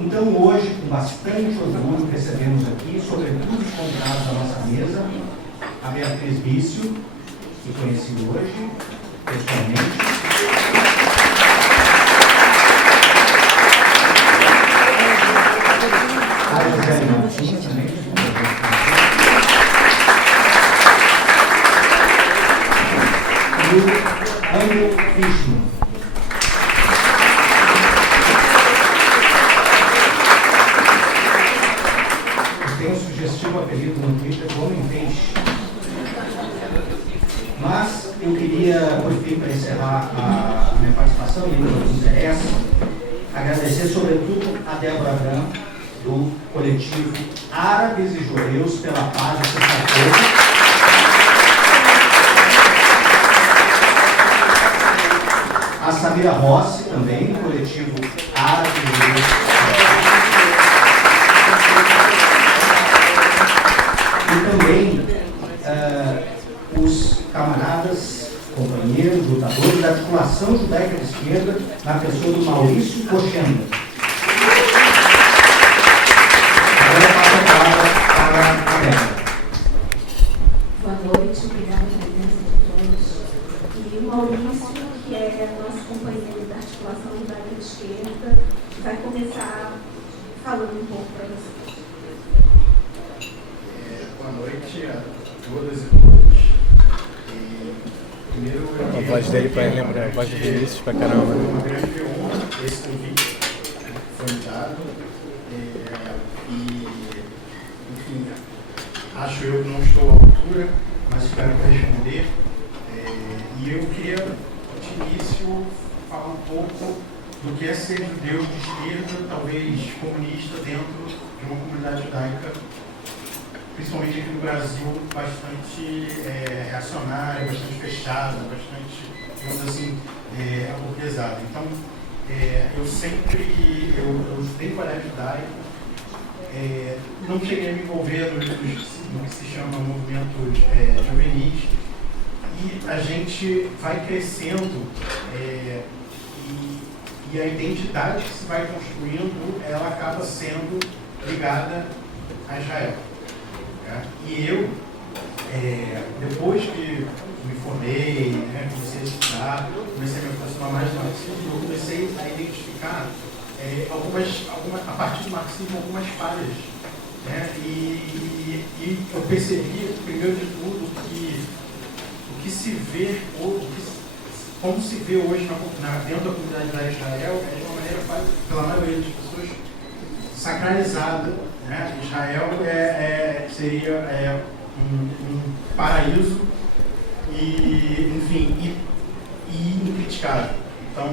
Então, hoje, com bastante orgulho, recebemos aqui, sobretudo os convidados da nossa mesa, a Beatriz Bício, que conheci hoje, pessoalmente. A José Martins, também. E o Andrew Fishman. Tem um sugestivo apelido no Twitter, Homem Peixe. Mas eu queria, por fim, para encerrar a minha participação, e não interessa, agradecer sobretudo a Débora Bram, do coletivo Árabes e Judeus pela Paz e Sexta-feira. A Samira Rossi, também, do coletivo Árabes e Judeus. E também os camaradas, companheiros, lutadores da articulação judaica de esquerda, na pessoa do Maurício Kochenda. Agora passo a palavra para a Débora. Boa noite, obrigada pela presença de todos. E o Maurício, que é nosso companheiro da articulação judaica de esquerda, vai começar falando um pouco para vocês. Boa noite a todas e todos. Primeiro, a voz dele para lembrar, a voz do Vinícius para caramba. Uma grande honra esse convite foi me dado. Enfim, acho eu que não estou à altura, mas espero responder. E eu queria, de início, falar um pouco do que é ser judeu de esquerda, talvez comunista, dentro de uma comunidade judaica, principalmente aqui no Brasil, bastante reacionária, bastante fechada, bastante, digamos assim, aburguesada. Então, eu estudei colégio judaico, não cheguei a me envolver no que se chama movimentos juvenis, e a gente vai crescendo, e a identidade que se vai construindo, ela acaba sendo ligada a Israel. E eu, depois que me formei, comecei a estudar, comecei a me aproximar mais do marxismo, eu comecei a identificar a partir do marxismo, algumas falhas. E eu percebi, primeiro de tudo, que o que se vê, como se vê hoje dentro da comunidade de Israel, é de uma maneira, pela maioria das pessoas, sacralizada. Israel seria um paraíso e incriticável. Então,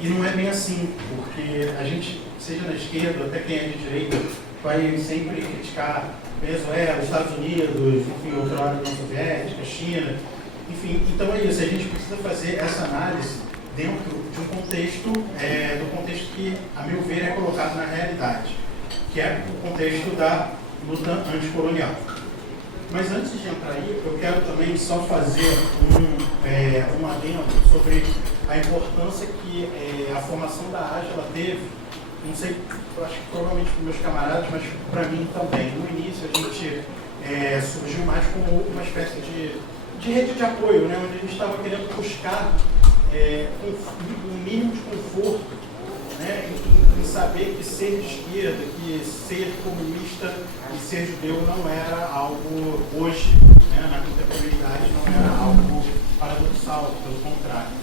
e não é bem assim, porque a gente, seja na esquerda, até quem é de direita, vai sempre criticar Venezuela, Estados Unidos, enfim, outra hora União Soviética, China, enfim. Então é isso, a gente precisa fazer essa análise dentro de um contexto, do contexto que, a meu ver, é colocado na realidade, que é o contexto da luta anticolonial. Mas antes de entrar aí, eu quero também só fazer um adendo sobre a importância que a formação da AGE ela teve, não sei, eu acho que provavelmente para meus camaradas, mas para mim também. No início a gente surgiu mais como uma espécie de rede de apoio, né, onde a gente estava querendo buscar um mínimo de conforto, né, em saber que ser de esquerda, que ser comunista e ser judeu não era algo, hoje, né, na contemporaneidade, não era algo paradoxal, pelo contrário.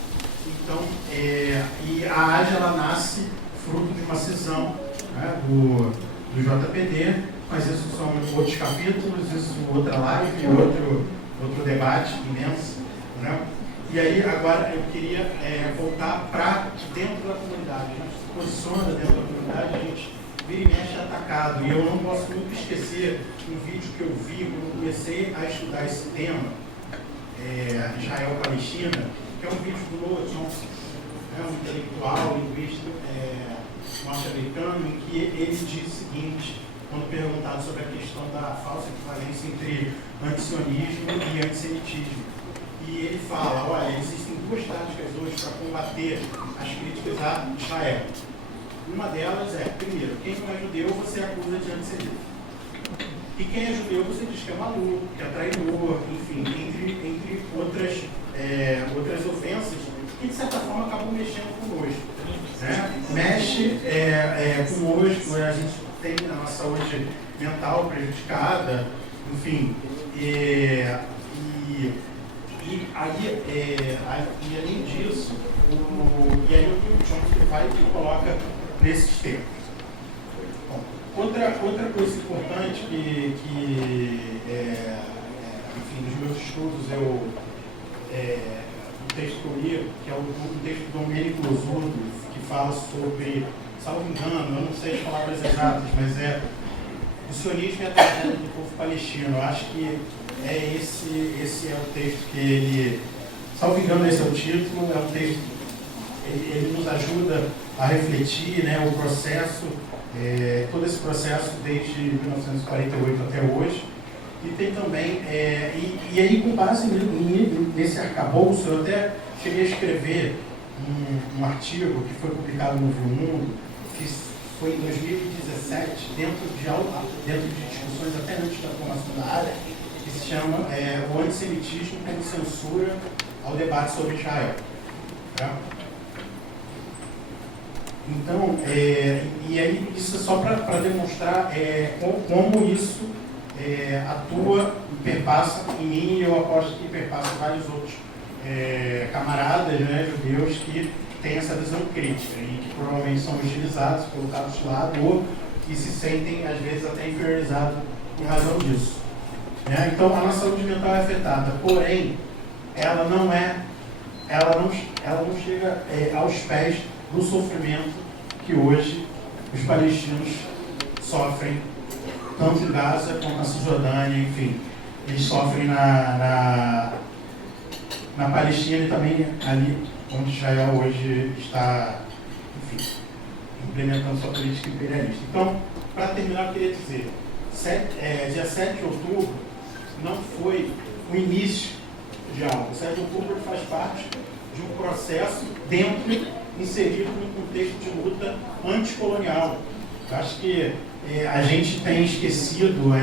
Então, e a AGE ela nasce fruto de uma cisão, né, do JPD, mas isso são outros capítulos, isso outra live, outro debate imenso, né? E aí, agora, eu queria voltar para dentro da comunidade. A gente se posiciona dentro da comunidade, a gente vira e mexe atacado. E eu não posso nunca esquecer um vídeo que eu vi quando eu comecei a estudar esse tema, Israel-Palestina, que é um vídeo do Noah Chomsky, um intelectual, linguista norte-americano, em que ele diz o seguinte, quando perguntado sobre a questão da falsa equivalência entre antisionismo e antissemitismo. E ele fala, olha, existem duas táticas hoje para combater as críticas a Israel. Uma delas é, primeiro, quem não é judeu você acusa de antissemitismo. E quem é judeu você diz que é maluco, que é traidor, enfim, entre outras ofensas, que de certa forma acabam mexendo conosco. Né? Mexe conosco, a gente tem a nossa saúde mental prejudicada, enfim. E além disso, e aí o Chomsky vai e coloca nesses termos. Bom, outra coisa importante que enfim, nos meus estudos, o texto que eu li, que é o texto do Domênico Losurdo, que fala sobre, salvo engano, eu não sei as palavras exatas, mas é o sionismo e a tragédia do povo palestino. Eu acho que esse é o texto que ele, salvo engano, esse é o título, é um texto, ele nos ajuda a refletir, né, o processo, todo esse processo desde 1948 até hoje. E tem também, e aí com base nesse arcabouço, eu até cheguei a escrever um artigo que foi publicado no Viu Mundo, que foi em 2017, dentro de discussões até antes da formação da área, que se chama o antissemitismo como censura ao debate sobre Israel. Tá? Então, e aí isso é só para demonstrar como isso atua e perpassa em mim, e eu aposto que perpassa vários outros camaradas, né, judeus, que têm essa visão crítica e que provavelmente são hostilizados, colocados de lado, ou que se sentem, às vezes, até inferiorizados por razão disso. Então, a nossa saúde mental é afetada, porém, ela não chega aos pés do sofrimento que hoje os palestinos sofrem, tanto em Gaza quanto na Cisjordânia, enfim. Eles sofrem na Palestina e também ali onde Israel hoje está, enfim, implementando sua política imperialista. Então, para terminar, eu queria dizer, dia 7 de outubro não foi o início de algo. 7 de outubro faz parte de um processo inserido num contexto de luta anticolonial. Eu acho que a gente tem esquecido,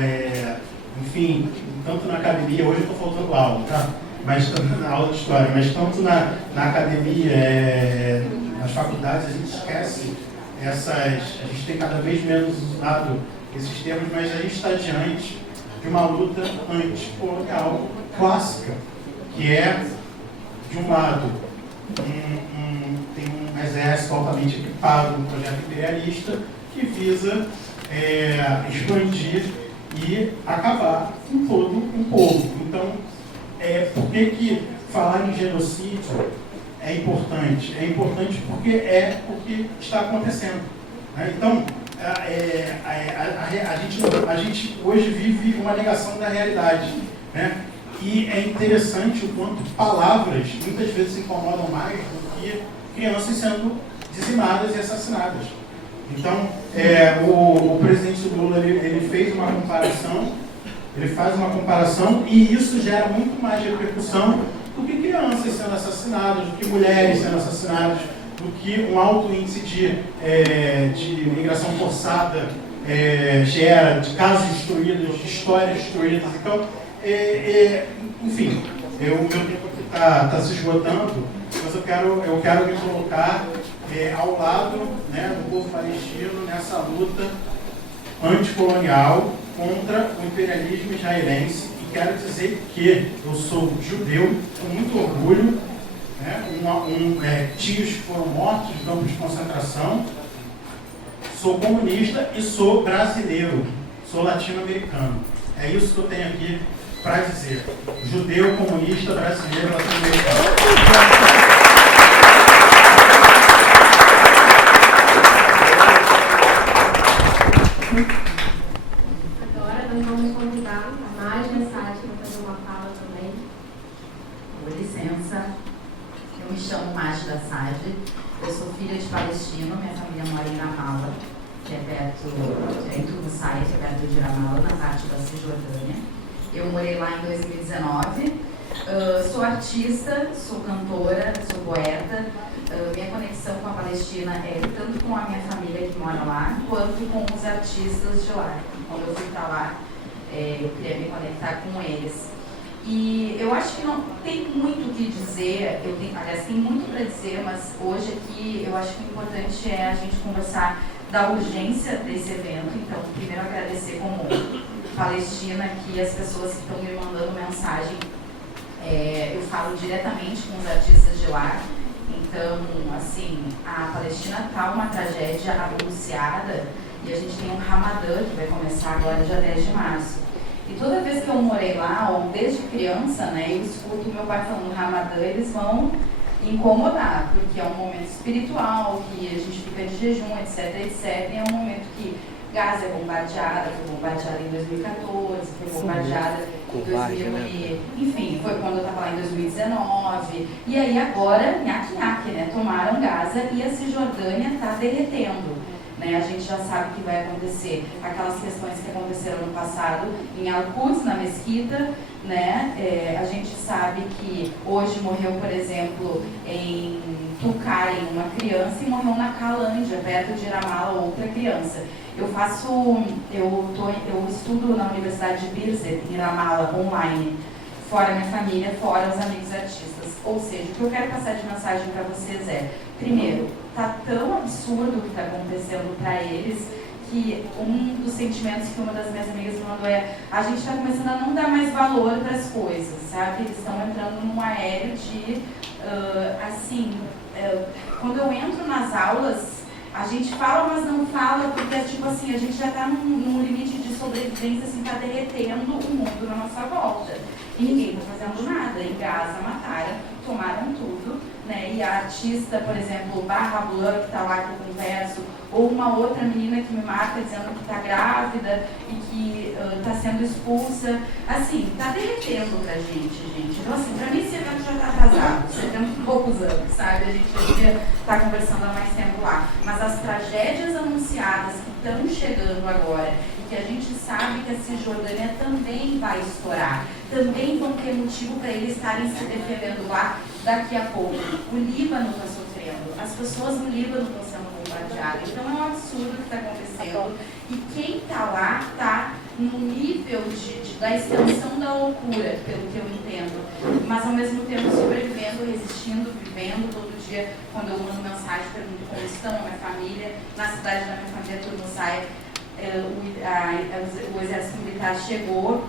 enfim, tanto na academia, hoje eu estou faltando aula, tá? Mas na aula de história, mas tanto na academia, nas faculdades, a gente esquece a gente tem cada vez menos usado esses termos, mas a gente está diante de uma luta anticolonial clássica, que é, de um lado, tem um exército altamente equipado, um projeto imperialista, que visa expandir e acabar com todo um povo. Então, por que falar em genocídio é importante? É importante porque está acontecendo. Né? Então, a gente hoje vive uma negação da realidade. Né? E é interessante o quanto palavras muitas vezes incomodam mais do que crianças sendo dizimadas e assassinadas. Então, o presidente Lula ele fez uma comparação, ele faz uma comparação e isso gera muito mais repercussão do que crianças sendo assassinadas, do que mulheres sendo assassinadas, do que um alto índice de migração forçada gera, de casos destruídos, de histórias destruídas. Então, enfim, o meu tempo aqui está se esgotando, mas eu quero me colocar ao lado, né, do povo palestino nessa luta anticolonial contra o imperialismo israelense. E quero dizer que eu sou judeu com muito orgulho, né, tios que foram mortos em campos de concentração, sou comunista e sou brasileiro, sou latino-americano. É isso que eu tenho aqui para dizer. Judeu, comunista, brasileiro, latino-americano. Agora nós vamos convidar a Mágia Sade para fazer uma fala também. Com licença, eu me chamo Mágia Sade, eu sou filha de palestino, minha família mora em Ramallah, que é perto, em Tumusai, que é perto de Ramallah, na parte da Cisjordânia. Eu morei lá em 2019, sou artista, sou cantora, sou poeta, minha conexão com a Palestina é tanto com a minha família que mora lá, quanto com os artistas de lá. Quando eu fui para lá, eu queria me conectar com eles. E eu acho que não tem muito o que dizer, aliás, tem muito para dizer, mas hoje aqui eu acho que o importante é a gente conversar da urgência desse evento. Então, primeiro agradecer como Palestina aqui as pessoas que estão me mandando mensagem. Eu falo diretamente com os artistas de lá. Então, assim, a Palestina está uma tragédia anunciada e a gente tem um Ramadã que vai começar agora dia 10 de março. E toda vez que eu morei lá, ou desde criança, né, eu escuto meu pai falando Ramadã, eles vão incomodar, porque é um momento espiritual, que a gente fica de jejum, etc, etc, e é um momento que Gaza é bombardeada, foi bombardeada em 2014, foi bombardeada em 2000, enfim, foi quando eu estava lá em 2019, e aí agora, nhaque-nhaque, né, tomaram Gaza e a Cisjordânia está derretendo. Né, a gente já sabe que vai acontecer aquelas questões que aconteceram no passado em Al-Quds, na mesquita, né? A gente sabe que hoje morreu, por exemplo, em Tulkarem uma criança e morreu na Calândia, perto de Ramallah, outra criança. Eu estudo na Universidade de Birzeit, em Ramallah, online, fora minha família, fora os amigos artistas. Ou seja, o que eu quero passar de mensagem para vocês é, primeiro, tá tão absurdo o que está acontecendo para eles, que um dos sentimentos que uma das minhas amigas me mandou é a gente está começando a não dar mais valor para as coisas, sabe? Eles estão entrando num aéreo de, quando eu entro nas aulas, a gente fala, mas não fala, porque tipo assim, a gente já está num limite de sobrevivência, assim, está derretendo o mundo na nossa volta. E ninguém está fazendo nada. Em Gaza mataram, tomaram tudo, né? E a artista, por exemplo, Barra Blur, que está lá que eu converso, ou uma outra menina que me marca dizendo que está grávida e que está sendo expulsa, assim, está derretendo pra gente. Então, assim, pra mim esse evento já está atrasado, 70 e poucos anos, sabe? A gente devia estar conversando há mais tempo lá. Mas as tragédias anunciadas que estão chegando agora, e que a gente sabe que a Cisjordânia também vai estourar, também vão ter motivo para eles estarem se defendendo lá daqui a pouco. O Líbano está sofrendo, as pessoas no Líbano estão sendo bombardeadas, então é um absurdo o que está acontecendo. E quem está lá está no nível da extensão da loucura, pelo que eu entendo, mas ao mesmo tempo sobrevivendo, resistindo, vivendo todo dia. Quando eu mando mensagem, pergunto como estão a minha família, na cidade da minha família tudo sai. O exército militar chegou,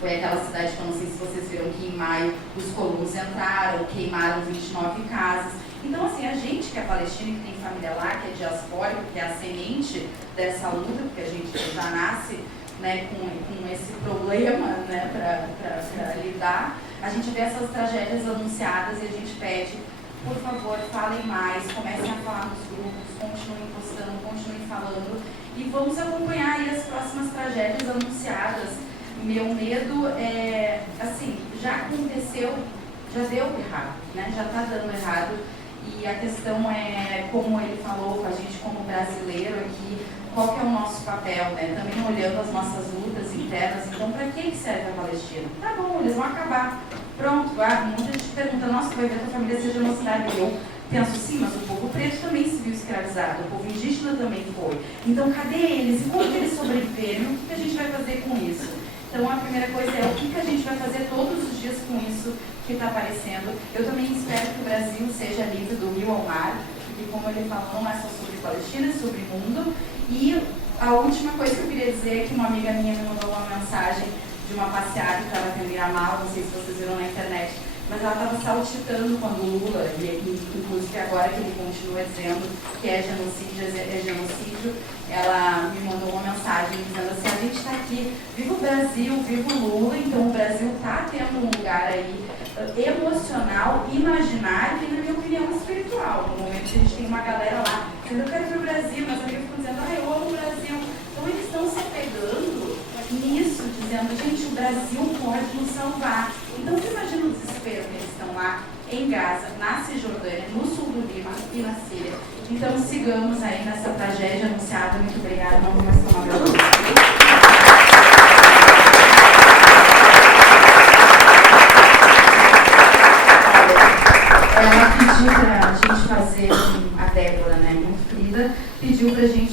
foi aquela cidade que eu não sei se vocês viram que em maio os colonos entraram, queimaram 29 casas. Então, assim, a gente que é palestina, que tem família lá, que é diaspórico, que é a semente dessa luta, porque a gente já nasce, né, com esse problema, né, para lidar, a gente vê essas tragédias anunciadas e a gente pede, por favor, falem mais, comecem a falar nos grupos, continuem postando, continuem falando e vamos acompanhar aí as próximas tragédias anunciadas. Meu medo é, assim, já aconteceu, já deu errado, né, já está dando errado. E a questão é, como ele falou com a gente como brasileiro aqui, qual que é o nosso papel, né? Também olhando as nossas lutas internas. Então, para que serve a Palestina? Tá bom, eles vão acabar. Pronto, muita gente pergunta, nossa, vai ver que a família seja genocida. Eu penso, sim, mas o povo preto também se viu escravizado, o povo indígena também foi. Então, cadê eles? E como que eles sobreviveram? O que a gente vai fazer com isso? Então, a primeira coisa é o que a gente vai fazer todos os dias com isso que está aparecendo. Eu também espero que o Brasil seja livre do rio ao mar, porque, como ele falou, não é só sobre Palestina, é sobre o mundo. E a última coisa que eu queria dizer é que uma amiga minha me mandou uma mensagem de uma passeada que estava tendo em Ramallah, não sei se vocês viram na internet, mas ela estava saltitando quando o Lula, e inclusive agora que ele continua dizendo que é genocídio, ela me mandou uma mensagem dizendo assim, a gente está aqui, viva o Brasil, viva o Lula, então o Brasil está tendo um lugar aí emocional, imaginário e, na minha opinião, espiritual. No momento que a gente tem uma galera lá, dizendo, eu quero ver o Brasil, mas amigos ficam dizendo, eu amo o Brasil. Então eles estão se pegando nisso, dizendo, gente, o Brasil pode nos salvar. Então você imagina o desespero que eles estão lá em Gaza, na Cisjordânia, no sul do Líbano e na Síria. Então sigamos aí nessa tragédia anunciada. Muito obrigada, não vou mais tomar meu tempo. Ela pediu para a gente fazer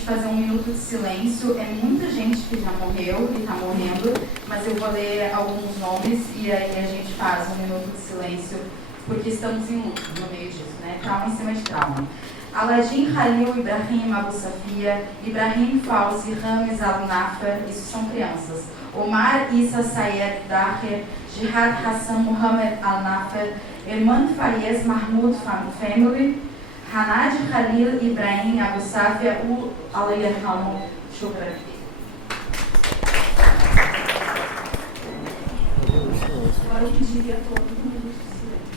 fazer um minuto de silêncio. É muita gente que já morreu e está morrendo, mas eu vou ler alguns nomes e aí a gente faz um minuto de silêncio, porque estamos em luto no meio disso, né? Trauma em cima de trauma. Aladin Khalil Ibrahim Abu Safia, Ibrahim Fauzi Rames Al-Nafar, isso são crianças. Omar Issa Sayed Daher, Jihad Hassan Muhammad Al-Nafar, Irman Farias Mahmoud Family, Hanad Khalil Ibrahim Abu Safia, Allah Yarhamu. Shukran. Agora eu pediria a todos um minuto de silêncio.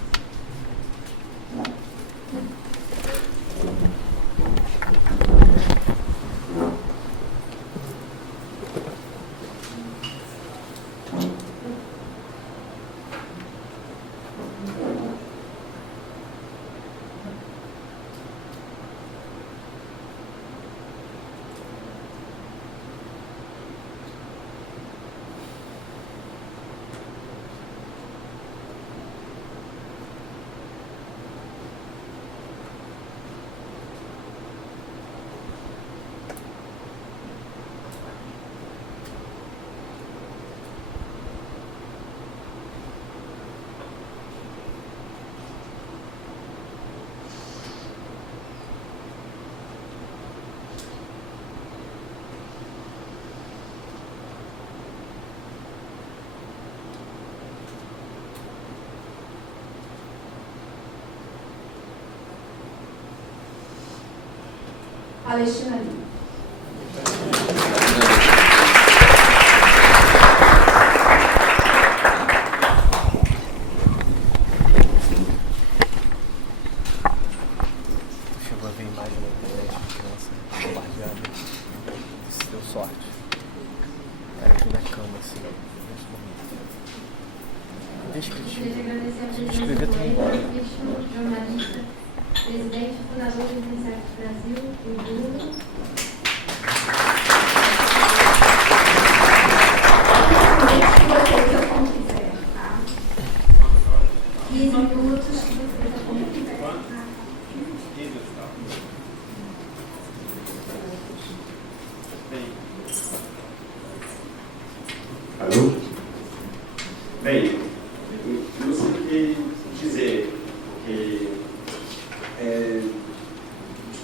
Palestina Livre. Chegou a ver imagem na internet de criança bombardeada. Isso deu sorte. Era aqui na cama, assim, deixa eu Queria agradecer a presença escrever do tudo Leite, embora. jornalista, presidente e fundador do Unicef Brasil, o Bruno. Como quiser, tá? 15 minutos, que você como quiser, tá? Alô? Bem, eu só queria dizer que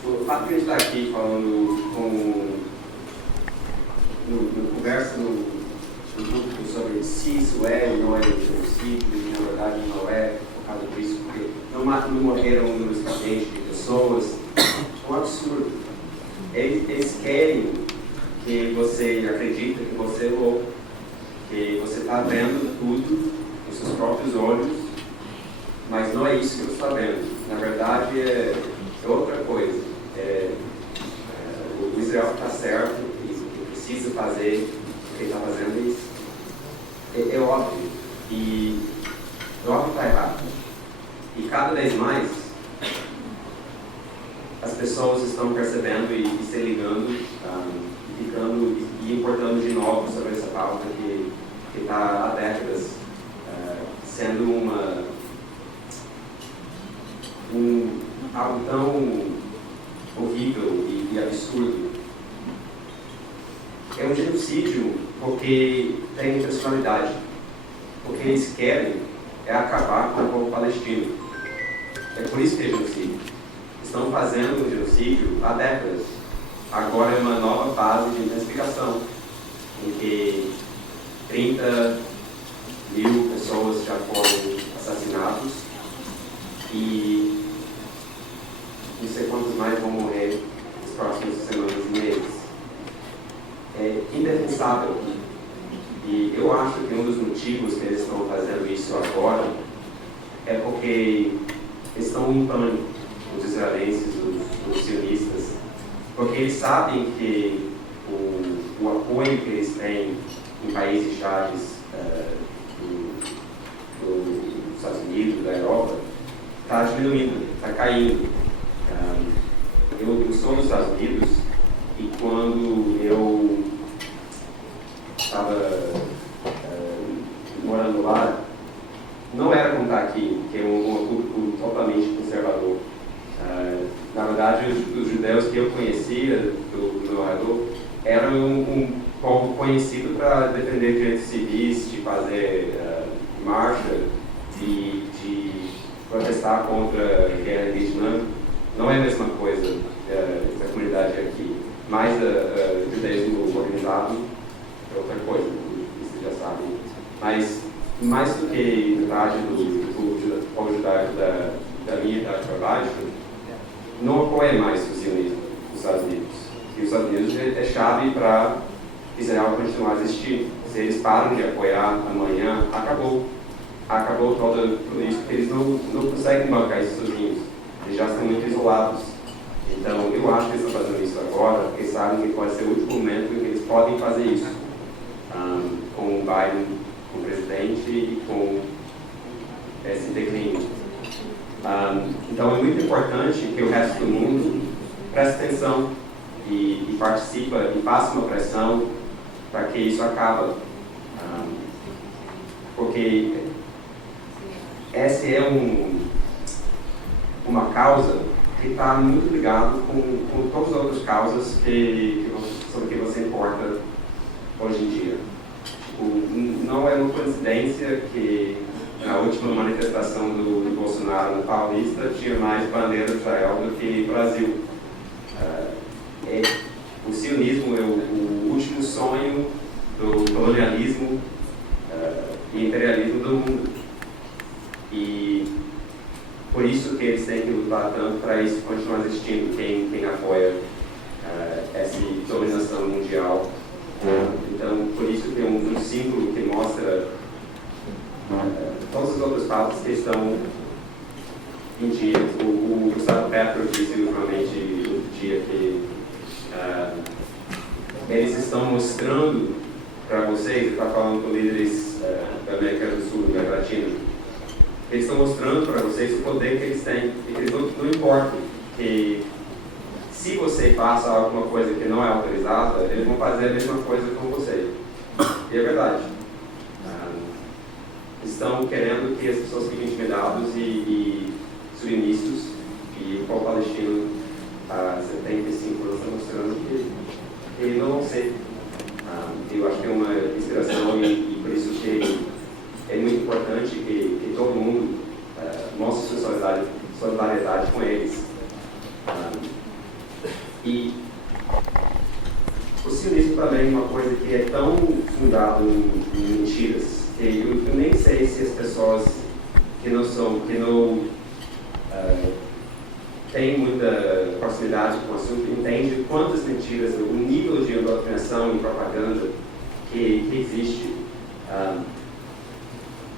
o fato de a gente estar aqui falando no conversa no grupo sobre se isso é ou não é genocídio, e na verdade não é por causa disso, porque não morreram um número suficiente de pessoas, é um absurdo. Eles querem que você acredite que você é louco, que você está vendo tudo com seus próprios olhos, mas não é isso que você está vendo. Na verdade, é outra coisa. O Israel está certo e precisa fazer o que ele está fazendo. É óbvio. E é óbvio que está errado. E cada vez mais, as pessoas estão percebendo e se ligando, e importando de novo sobre essa pauta que está há décadas sendo algo tão horrível e absurdo. É um genocídio porque tem intencionalidade. O que eles querem é acabar com o povo palestino. É por isso que é genocídio. Estão fazendo um genocídio há décadas. Agora é uma nova fase de intensificação, em que 30 mil pessoas já foram assassinadas e não sei quantos mais vão morrer nas próximas semanas e meses. É indefensável. E eu acho que um dos motivos que eles estão fazendo isso agora é porque eles estão em pânico, os israelenses, os sionistas, porque eles sabem que o apoio que eles têm em países chaves dos Estados Unidos, da Europa, está diminuindo, está caindo. Eu sou dos Estados Unidos e quando eu estava morando lá, não era como está aqui, que é um público totalmente conservador. Na verdade, os judeus que eu conhecia do trabalhador, era um povo conhecido para defender direitos civis, de fazer marcha, de protestar contra a guerra em Vietnã. Não é a mesma coisa da comunidade aqui. Mais judaísmo organizado é outra coisa, isso já sabe. Mas mais do que metade do povo judaico da minha idade para baixo, não apoia mais o sionismo nos Estados Unidos. E os Estados Unidos é chave para Israel continuar a existir. Se eles param de apoiar amanhã, acabou. Acabou tudo isso, porque eles não conseguem bancar isso sozinhos. Eles já estão muito isolados. Então, eu acho que eles estão fazendo isso agora, porque sabem que pode ser o último momento em que eles podem fazer isso. Com o Biden como presidente e com esse declínio. Então, é muito importante que o resto do mundo preste atenção e participa e faça uma pressão para que isso acabe. Porque essa é uma causa que está muito ligada com todas as outras causas sobre que você importa hoje em dia. Tipo, não é uma coincidência que na última manifestação do Bolsonaro no Paulista tinha mais bandeira de Israel do que Brasil. O sionismo é o último sonho do colonialismo e imperialismo do mundo. E por isso que eles têm que lutar tanto para isso continuar existindo, quem apoia essa dominação mundial. Então, por isso que é um símbolo que mostra todas as outras pautas que estão em dia. O Gustavo Petro disse ultimamente outro dia que eles estão mostrando para vocês, ele está falando com líderes da América do Sul, da América Latina, eles estão mostrando para vocês o poder que eles têm e que eles não importam que se você faça alguma coisa que não é autorizada, eles vão fazer a mesma coisa com você. E é verdade. Estão querendo que as pessoas fiquem intimidadas e submissos, e o povo palestino há 75 anos está mostrando que eles não vão ser. Eu acho que é uma inspiração e por isso que é muito importante que todo mundo mostre sua solidariedade com eles. E o sionismo também é uma coisa que é tão fundado em mentiras que eu nem sei se as pessoas que não têm muita proximidade com o assunto entendem quantas mentiras, o nível de doutrinação e propaganda que existe.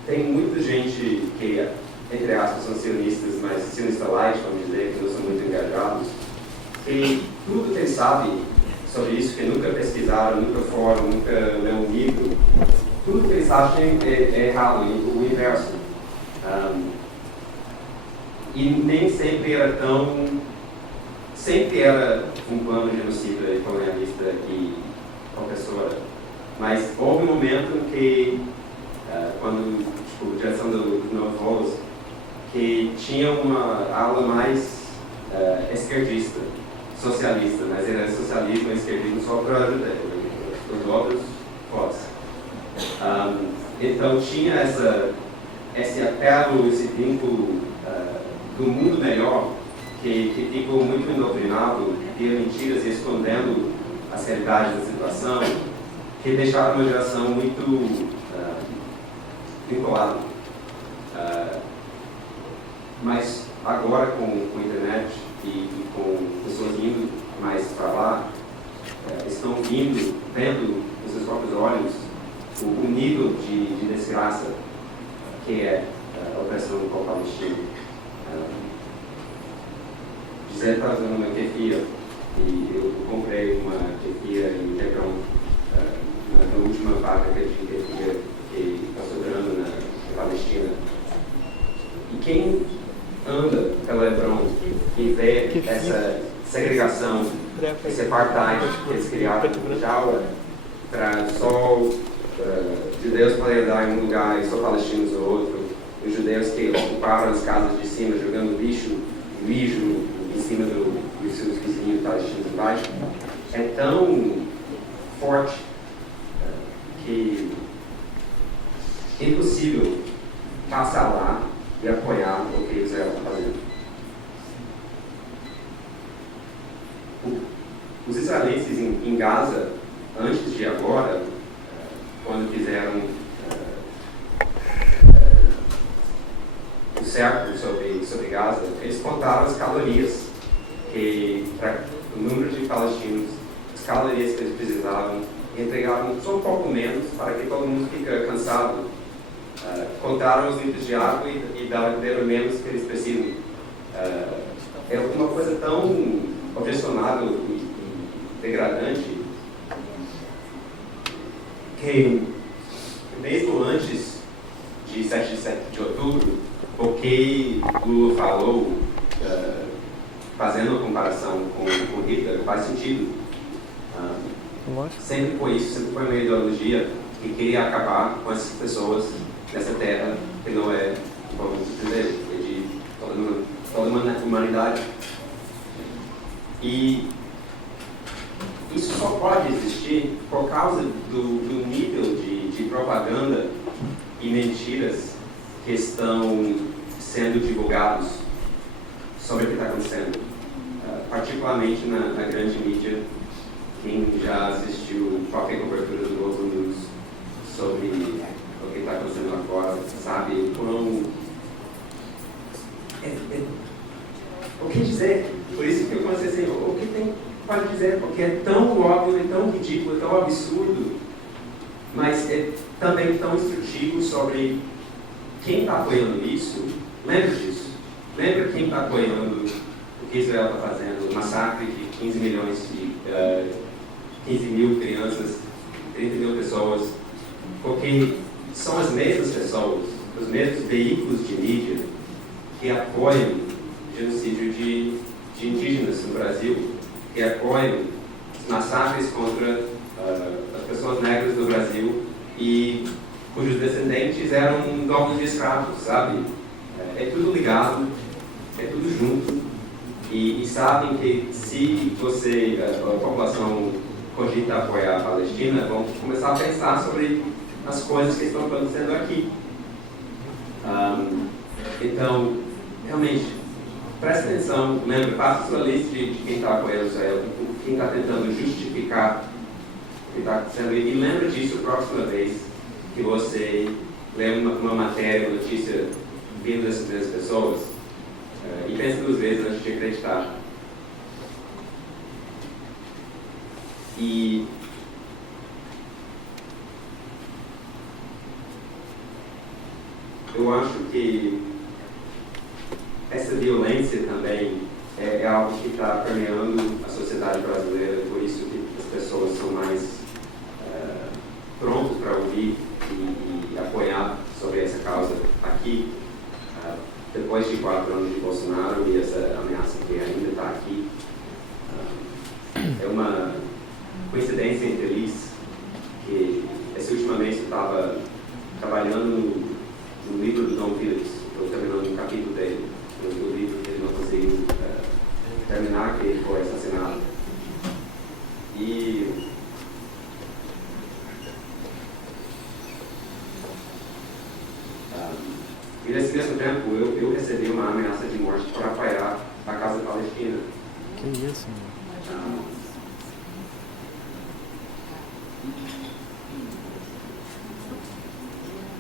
Tem muita gente que, entre aspas, são sionistas, mas sionista light, vamos dizer, que não são muito engajados, que tudo que eles sabem sobre isso, que nunca pesquisaram, nunca foram, nunca leram um livro, tudo que eles sabem é errado, o inverso. E nem sempre era sempre era um plano genocida e colonialista e opressora. Mas houve um momento em que, quando, a direção dos novos voos, que tinha uma aula mais esquerdista, socialista, mas era socialismo e esquerdismo só para os outros fora. Então tinha esse apelo, esse vínculo do mundo melhor, que ficou muito endoctrinado via mentiras e escondendo as realidades da situação, que deixaram uma geração muito vinculada. Mas agora com a internet e com pessoas indo mais para lá, estão vendo com seus próprios olhos o nível de desgraça que é a opressão do povo palestino. Gisele está usando uma kefir e eu comprei uma kefir em Hebron, na última fábrica de kefir que está sobrando na Palestina. E quem anda pela Hebron e vê essa segregação, esse apartheid que eles criaram já para só judeus poderem andar em um lugar e só palestinos no outro, os judeus que ocuparam as casas de cima jogando lixo em cima dos seus vizinhos palestinos embaixo, é tão forte que é impossível passar lá e apoiar o que Israel está fazendo. Os israelenses em Gaza, antes de agora, quando fizeram o cerco sobre Gaza, eles contaram as calorias, o número de palestinos, as calorias que eles precisavam, e entregavam só um pouco menos para que todo mundo fique cansado. Contaram os litros de água e deram menos que eles precisam. É uma coisa tão objecionável e degradante que, mesmo antes de 7 de outubro, o que Lula falou, fazendo a comparação com Hitler, faz sentido. Sempre foi isso, sempre foi uma ideologia que queria acabar com essas pessoas nessa terra que não é, vamos dizer, é de toda uma humanidade. E isso só pode existir por causa do nível de propaganda e mentiras que estão sendo divulgados sobre o que está acontecendo, particularmente na grande mídia. Quem já assistiu qualquer cobertura do Globo News sobre o que está acontecendo agora sabe o quão... O que dizer? Por isso que eu comecei assim, o que tem para dizer? Porque é tão óbvio, é tão ridículo, é tão absurdo, mas é também tão instrutivo sobre quem está apoiando isso. Lembra disso? Lembra quem está apoiando o que Israel está fazendo? O massacre de 15 mil crianças, 30 mil pessoas, porque são as mesmas pessoas, os mesmos veículos de mídia que apoiam o genocídio de indígenas no Brasil, que apoiam os massacres contra as pessoas negras do Brasil e cujos descendentes eram donos de escravos, sabe? É tudo ligado, é tudo junto. E sabem que se a população cogita apoiar a Palestina, vão começar a pensar sobre as coisas que estão acontecendo aqui. Então, realmente, preste atenção, lembra, faça sua lista de quem está apoiando Israel, quem está tentando justificar o que está acontecendo, e lembra disso a próxima vez que você lê uma matéria, uma notícia vindo dessas mesmas pessoas, e pense 2 vezes antes de acreditar. E eu acho que essa violência também é algo que está permeando a sociedade brasileira, por isso que as pessoas são mais prontas para ouvir e apoiar sobre essa causa aqui, depois de 4 anos de Bolsonaro e essa ameaça que ainda está aqui. É uma coincidência infeliz que esse último mês eu estava trabalhando no livro do Dom Phillips, estou terminando um capítulo dele, do livro que ele não conseguiu terminar, que ele foi assassinado. E nesse mesmo tempo eu recebi uma ameaça de morte por apoiar a causa palestina. Que isso, mano?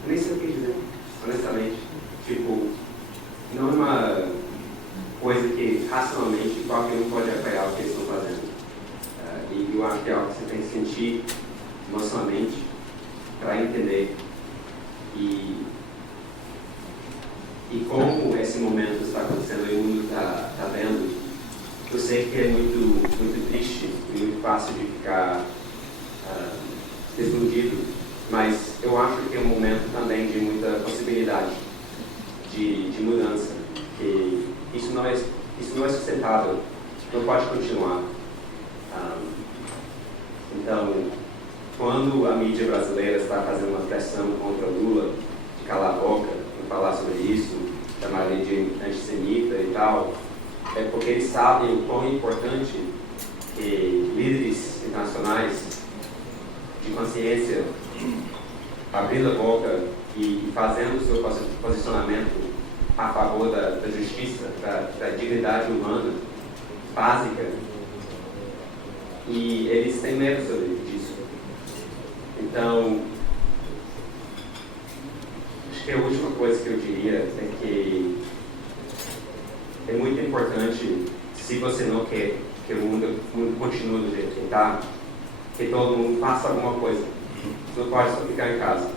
Eu nem sei o que dizer, honestamente. Tipo, não é uma coisa que racionalmente qualquer um pode apoiar o que eles estão fazendo. E eu acho que é algo que você tem que sentir emocionalmente para entender. E como esse momento está acontecendo e o mundo está vendo, eu sei que é muito triste e muito fácil de ficar desiludido, mas eu acho que é um momento também de muita possibilidade de mudança, que isso não é sustentável, não pode continuar. Então, quando a mídia brasileira está fazendo uma pressão contra Lula, de calar a boca, não falar sobre isso, chamar ele de antissemita e tal, é porque eles sabem o quão importante que líderes internacionais de consciência abrindo a boca e fazendo o seu posicionamento a favor da justiça, da dignidade humana básica, e eles têm medo sobre isso. Então, acho que a última coisa que eu diria é que é muito importante, se você não quer que o mundo continue do jeito que está, que todo mundo faça alguma coisa. Você não pode só ficar em casa.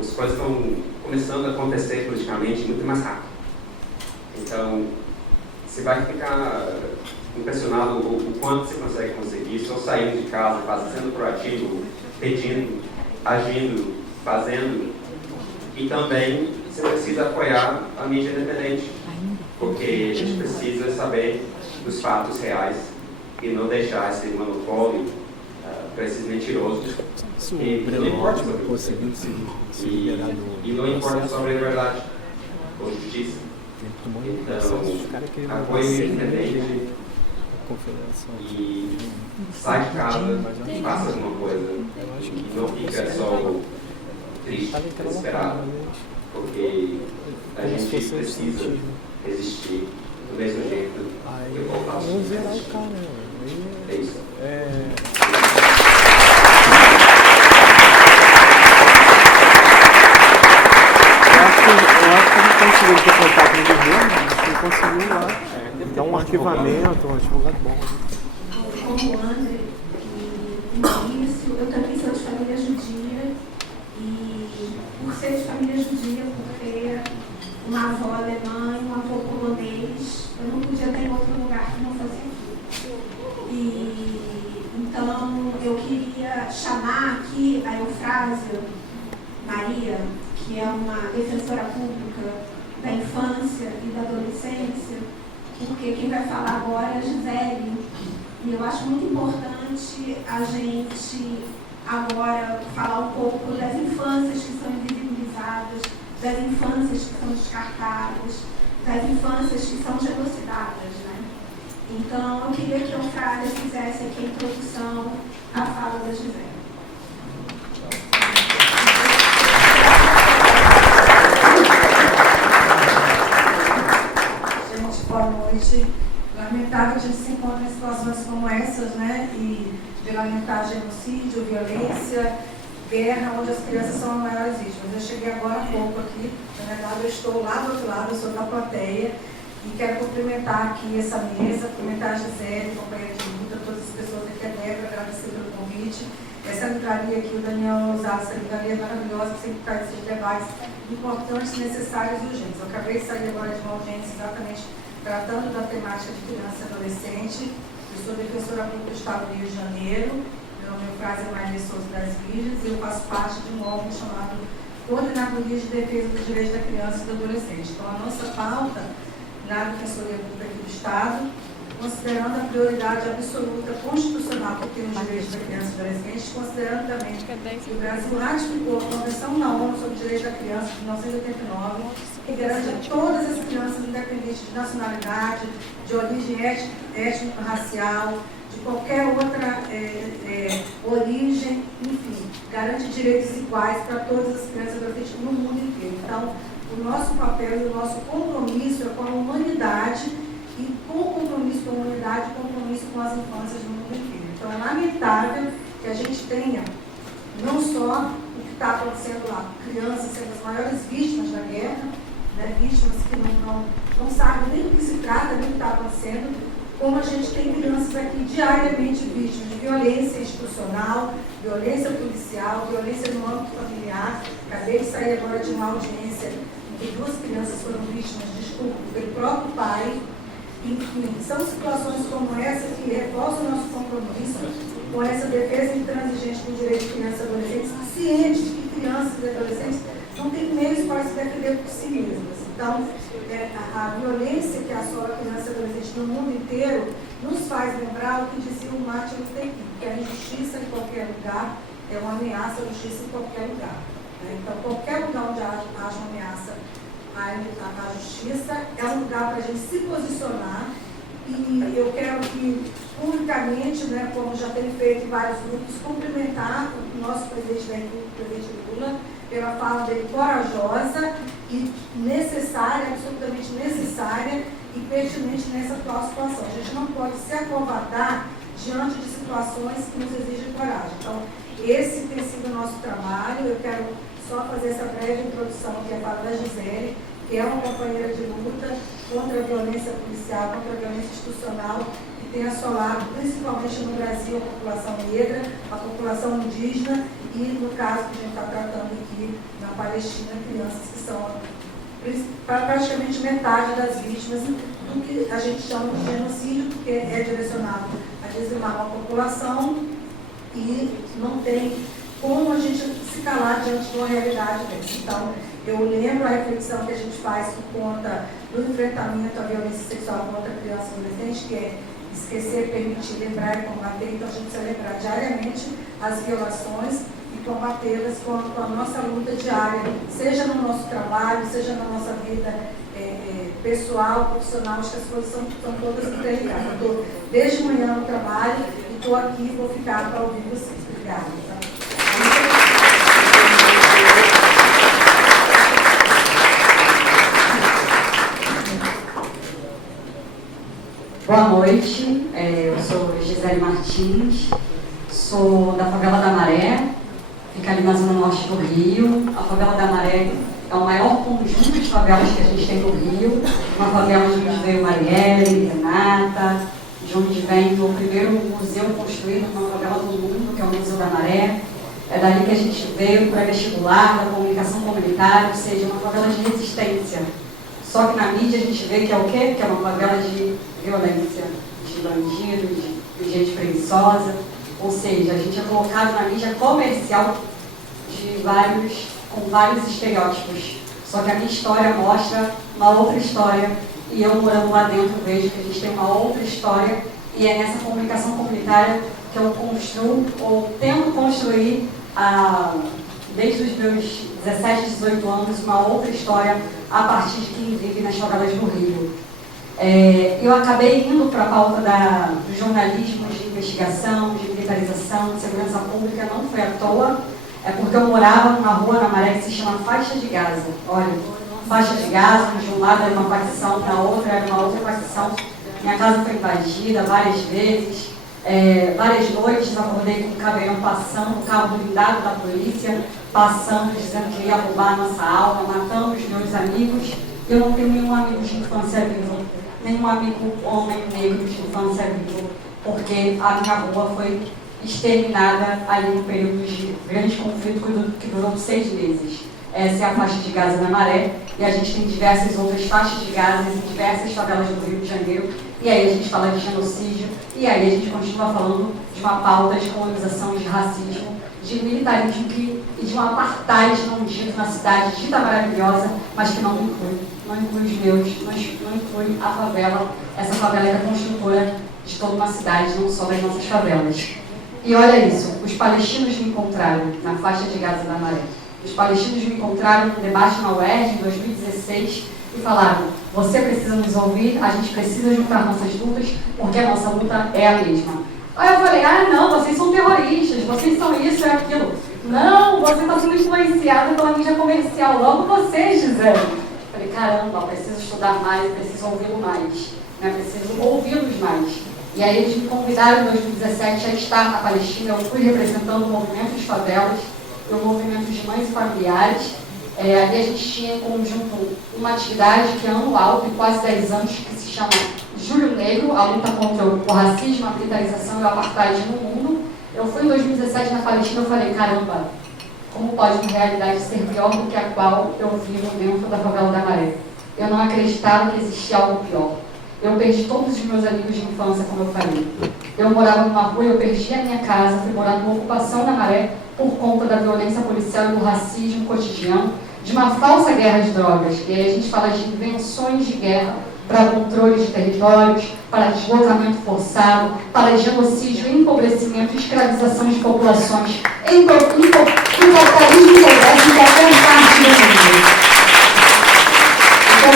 As coisas estão começando a acontecer politicamente muito mais rápido. Então, você vai ficar impressionado o quanto você conseguir só saindo de casa, sendo proativo, pedindo, agindo, fazendo. E também você precisa apoiar a mídia independente, porque a gente precisa saber dos fatos reais e não deixar esse monopólio para esses mentirosos. E não importa sobre isso. E não importa sobre a verdade ou justiça. Então, apoie independente e sai de casa, faça alguma coisa e não fica só triste, desesperado, porque a gente precisa resistir do mesmo jeito que eu vou falar. É isso. Eu acho que a gente conseguiu ter contato no governo, você conseguiu lá dar um arquivamento, um advogado bom. Como o André, no início, eu também sou de família judia, e por ser de família judia, por ter uma avó alemã e um avô polonês, eu não podia ter em outro lugar que não fosse aqui. E então eu queria chamar aqui a Eufrásia Maria, que é uma defensora pública da infância e da adolescência, porque quem vai falar agora é a Gisele. E eu acho muito importante a gente agora falar um pouco das infâncias que são invisibilizadas, das infâncias que são descartadas, das infâncias que são genocidadas, né? Então, eu queria que a Eufrásia fizesse aqui a introdução à fala da Gisele. Boa noite. Lamentável que a gente se encontra em situações como essas, né? E de lamentar genocídio, violência, guerra, onde as crianças são as maiores vítimas. Eu cheguei agora há pouco aqui, na verdade eu estou lá do outro lado, eu sou da plateia, e quero cumprimentar aqui essa mesa, cumprimentar a Gisele, companheira de luta, todas as pessoas aqui, a Débora, agradecer pelo convite. Essa livraria aqui, o Daniel Osato, essa livraria maravilhosa, que sempre traz esses debates importantes, necessários e urgentes. Eu acabei de sair agora de uma audiência exatamente tratando da temática de criança e adolescente. Eu sou defensora pública do Estado do Rio de Janeiro. Meu nome é Eufrásia Maria Souza das Virgens e eu faço parte de um órgão chamado Coordenadoria de Defesa dos Direitos da Criança e do Adolescente. Então, a nossa pauta na Defensoria Pública aqui do Estado, considerando a prioridade absoluta constitucional que tem os direitos da criança e do adolescente, considerando também que o Brasil ratificou a Convenção da ONU sobre o Direito da Criança de 1989, que garante a todas as crianças, independente de nacionalidade, de origem étnico-racial, de qualquer outra origem, enfim, garante direitos iguais para todas as crianças e adolescentes no mundo inteiro. Então, o nosso papel e o nosso compromisso é com a humanidade e com o compromisso com a humanidade e compromisso com as infâncias no mundo inteiro. Então, é lamentável que a gente tenha não só o que está acontecendo lá, crianças sendo as maiores vítimas da guerra, né, vítimas que não sabem nem do que se trata, nem o que está acontecendo, como a gente tem crianças aqui diariamente vítimas de violência institucional, violência policial, violência no âmbito familiar. Acabei de sair agora de uma audiência em que 2 crianças foram vítimas de estupro pelo próprio pai. Enfim, são situações como essa que reforçam o nosso compromisso com essa defesa intransigente do direito de crianças e adolescentes, cientes de que crianças e adolescentes não têm meios para se defender por si mesmas. Então, a violência que assola a criança e adolescente no mundo inteiro nos faz lembrar o que dizia o Martin Luther King, que a injustiça em qualquer lugar é uma ameaça à justiça em qualquer lugar. Então, qualquer lugar onde haja uma ameaça à justiça é um lugar para a gente se posicionar E eu quero que, publicamente, né, como já tem feito em vários grupos, cumprimentar o nosso presidente da República, o presidente Lula, pela fala dele corajosa e necessária, absolutamente necessária e pertinente nessa atual situação. A gente não pode se acovardar diante de situações que nos exigem coragem. Então, esse tem sido o nosso trabalho. Eu quero só fazer essa breve introdução aqui à fala da Gisele, que é uma companheira de luta contra a violência policial, contra a violência institucional, que tem assolado, principalmente no Brasil, a população negra, a população indígena e, no caso que a gente está tratando aqui, na Palestina, crianças que são praticamente metade das vítimas do que a gente chama de genocídio, porque é direcionado a dizimar uma população e não tem como a gente se calar diante de uma realidade dessa. Então, eu lembro a reflexão que a gente faz por conta do enfrentamento à violência sexual contra criança e adolescente, que é esquecer, permitir, lembrar e combater. Então, a gente precisa lembrar diariamente as violações e combatê-las com a nossa luta diária, seja no nosso trabalho, seja na nossa vida pessoal, profissional. Acho que as coisas são todas interligadas. Eu estou desde manhã no trabalho e estou aqui, vou ficar para ouvir vocês. Obrigada. Tá? Boa noite, eu sou Gisele Martins, sou da Favela da Maré, fica ali na zona norte do Rio. A Favela da Maré é o maior conjunto de favelas que a gente tem no Rio, uma favela de onde veio Marielle, Renata, de onde vem o primeiro museu construído numa favela do mundo, que é o Museu da Maré. É dali que a gente veio para vestibular, da comunicação comunitária, ou seja, uma favela de resistência. Só que na mídia a gente vê que é o quê? Que é uma favela de violência, de bandidos, de gente preguiçosa. Ou seja, a gente é colocado na mídia comercial com vários estereótipos. Só que a minha história mostra uma outra história. E eu, morando lá dentro, vejo que a gente tem uma outra história. E é nessa comunicação comunitária que eu construo, ou tento construir, desde os meus 17, 18 anos, uma outra história a partir de quem vive nas favelas do Rio. Eu acabei indo para a pauta do jornalismo, de investigação, de militarização, de segurança pública, não foi à toa, é porque eu morava numa rua na Maré que se chama Faixa de Gaza. Olha, Faixa de Gaza, de um lado era uma facção, na outra era uma outra facção. Minha casa foi invadida várias vezes, várias noites acordei com o caveirão passando, o carro blindado da polícia, passando, dizendo que ia roubar a nossa alma, matando os meus amigos. Eu não tenho nenhum amigo de infância vivo, nenhum amigo homem negro de infância vivo, porque a minha rua foi exterminada ali no período de grande conflito que durou 6 meses. Essa é a faixa de Gaza da Maré, e a gente tem diversas outras faixas de Gaza em diversas favelas do Rio de Janeiro, e aí a gente fala de genocídio, e aí a gente continua falando de uma pauta de colonização, de racismo, de militarismo e de um apartheid não dito na cidade, dita maravilhosa, mas que não inclui os meus, não inclui a favela, essa favela que é construtora de toda uma cidade, não só das nossas favelas. E olha isso, os palestinos me encontraram na faixa de Gaza da Maré. Os palestinos me encontraram no debate na UERJ em 2016 e falaram: você precisa nos ouvir, a gente precisa juntar nossas lutas, porque a nossa luta é a mesma. Aí eu falei: não, vocês são terroristas, vocês são isso e aquilo. Não, você está sendo influenciada pela mídia comercial, logo vocês, Gisele. Eu falei: caramba, eu preciso estudar mais, eu preciso ouvi-lo mais, né? Preciso ouvi-los mais. E aí eles me convidaram em 2017 a estar na Palestina. Eu fui representando o movimento de favelas, o movimento de mães e familiares. Ali a gente tinha em conjunto uma atividade que é anual, de quase 10 anos, que se chama Julho Negro, a luta contra o racismo, a militarização e o apartheid no mundo. Eu fui em 2017 na Palestina e eu falei: caramba, como pode uma realidade ser pior do que a qual eu vivo dentro da favela da Maré? Eu não acreditava que existia algo pior. Eu perdi todos os meus amigos de infância, como eu falei. Eu morava numa rua, eu perdi a minha casa, fui morar numa ocupação na Maré por conta da violência policial e do racismo cotidiano, de uma falsa guerra de drogas. E aí a gente fala de invenções de guerra para controle de territórios, para deslocamento forçado, para genocídio, empobrecimento e escravização de populações em capitalismo silvestre em qualquer parte do mundo. Então,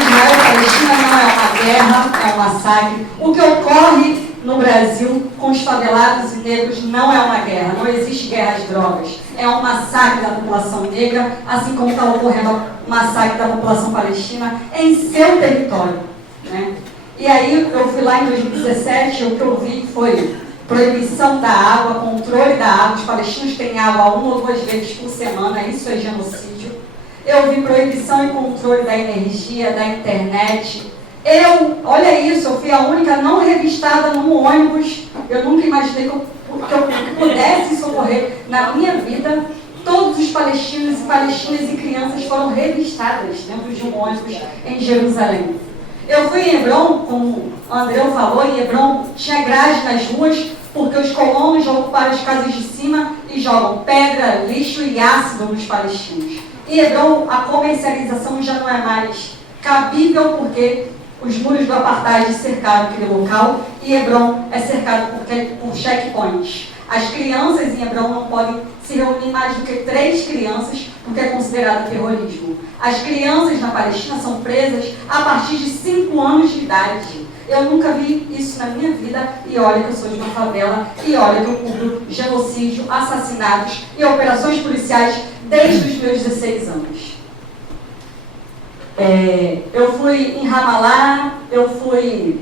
Israel e Palestina não é uma guerra, é um massacre. massacre. O que ocorre no Brasil com os favelados e negros não é uma guerra, não existe guerra às drogas. É um massacre da população negra, assim como está ocorrendo o massacre da população palestina em seu território, né? E aí eu fui lá em 2017, o que eu vi foi proibição da água, controle da água. Os palestinos têm água 1 ou 2 vezes por semana, isso é genocídio. Eu vi proibição e controle da energia, da internet. Olha isso, eu fui a única não revistada num ônibus. Eu nunca imaginei que eu pudesse isso ocorrer na minha vida. Todos os palestinos e palestinas e crianças foram revistadas dentro de um ônibus em Jerusalém. Eu fui em Hebron, como o Andreu falou, em Hebron tinha grade nas ruas, porque os colonos já ocuparam as casas de cima e jogam pedra, lixo e ácido nos palestinos. Em Hebron, a comercialização já não é mais cabível, porque os muros do apartheid cercaram aquele local e Hebron é cercado por checkpoints. As crianças em Hebron não podem se reunir mais do que 3 crianças, porque é considerado terrorismo. As crianças na Palestina são presas a partir de 5 anos de idade. Eu nunca vi isso na minha vida, e olha que eu sou de uma favela, e olha que eu cubro genocídio, assassinatos e operações policiais desde os meus 16 anos. Eu fui em Ramallah, eu fui,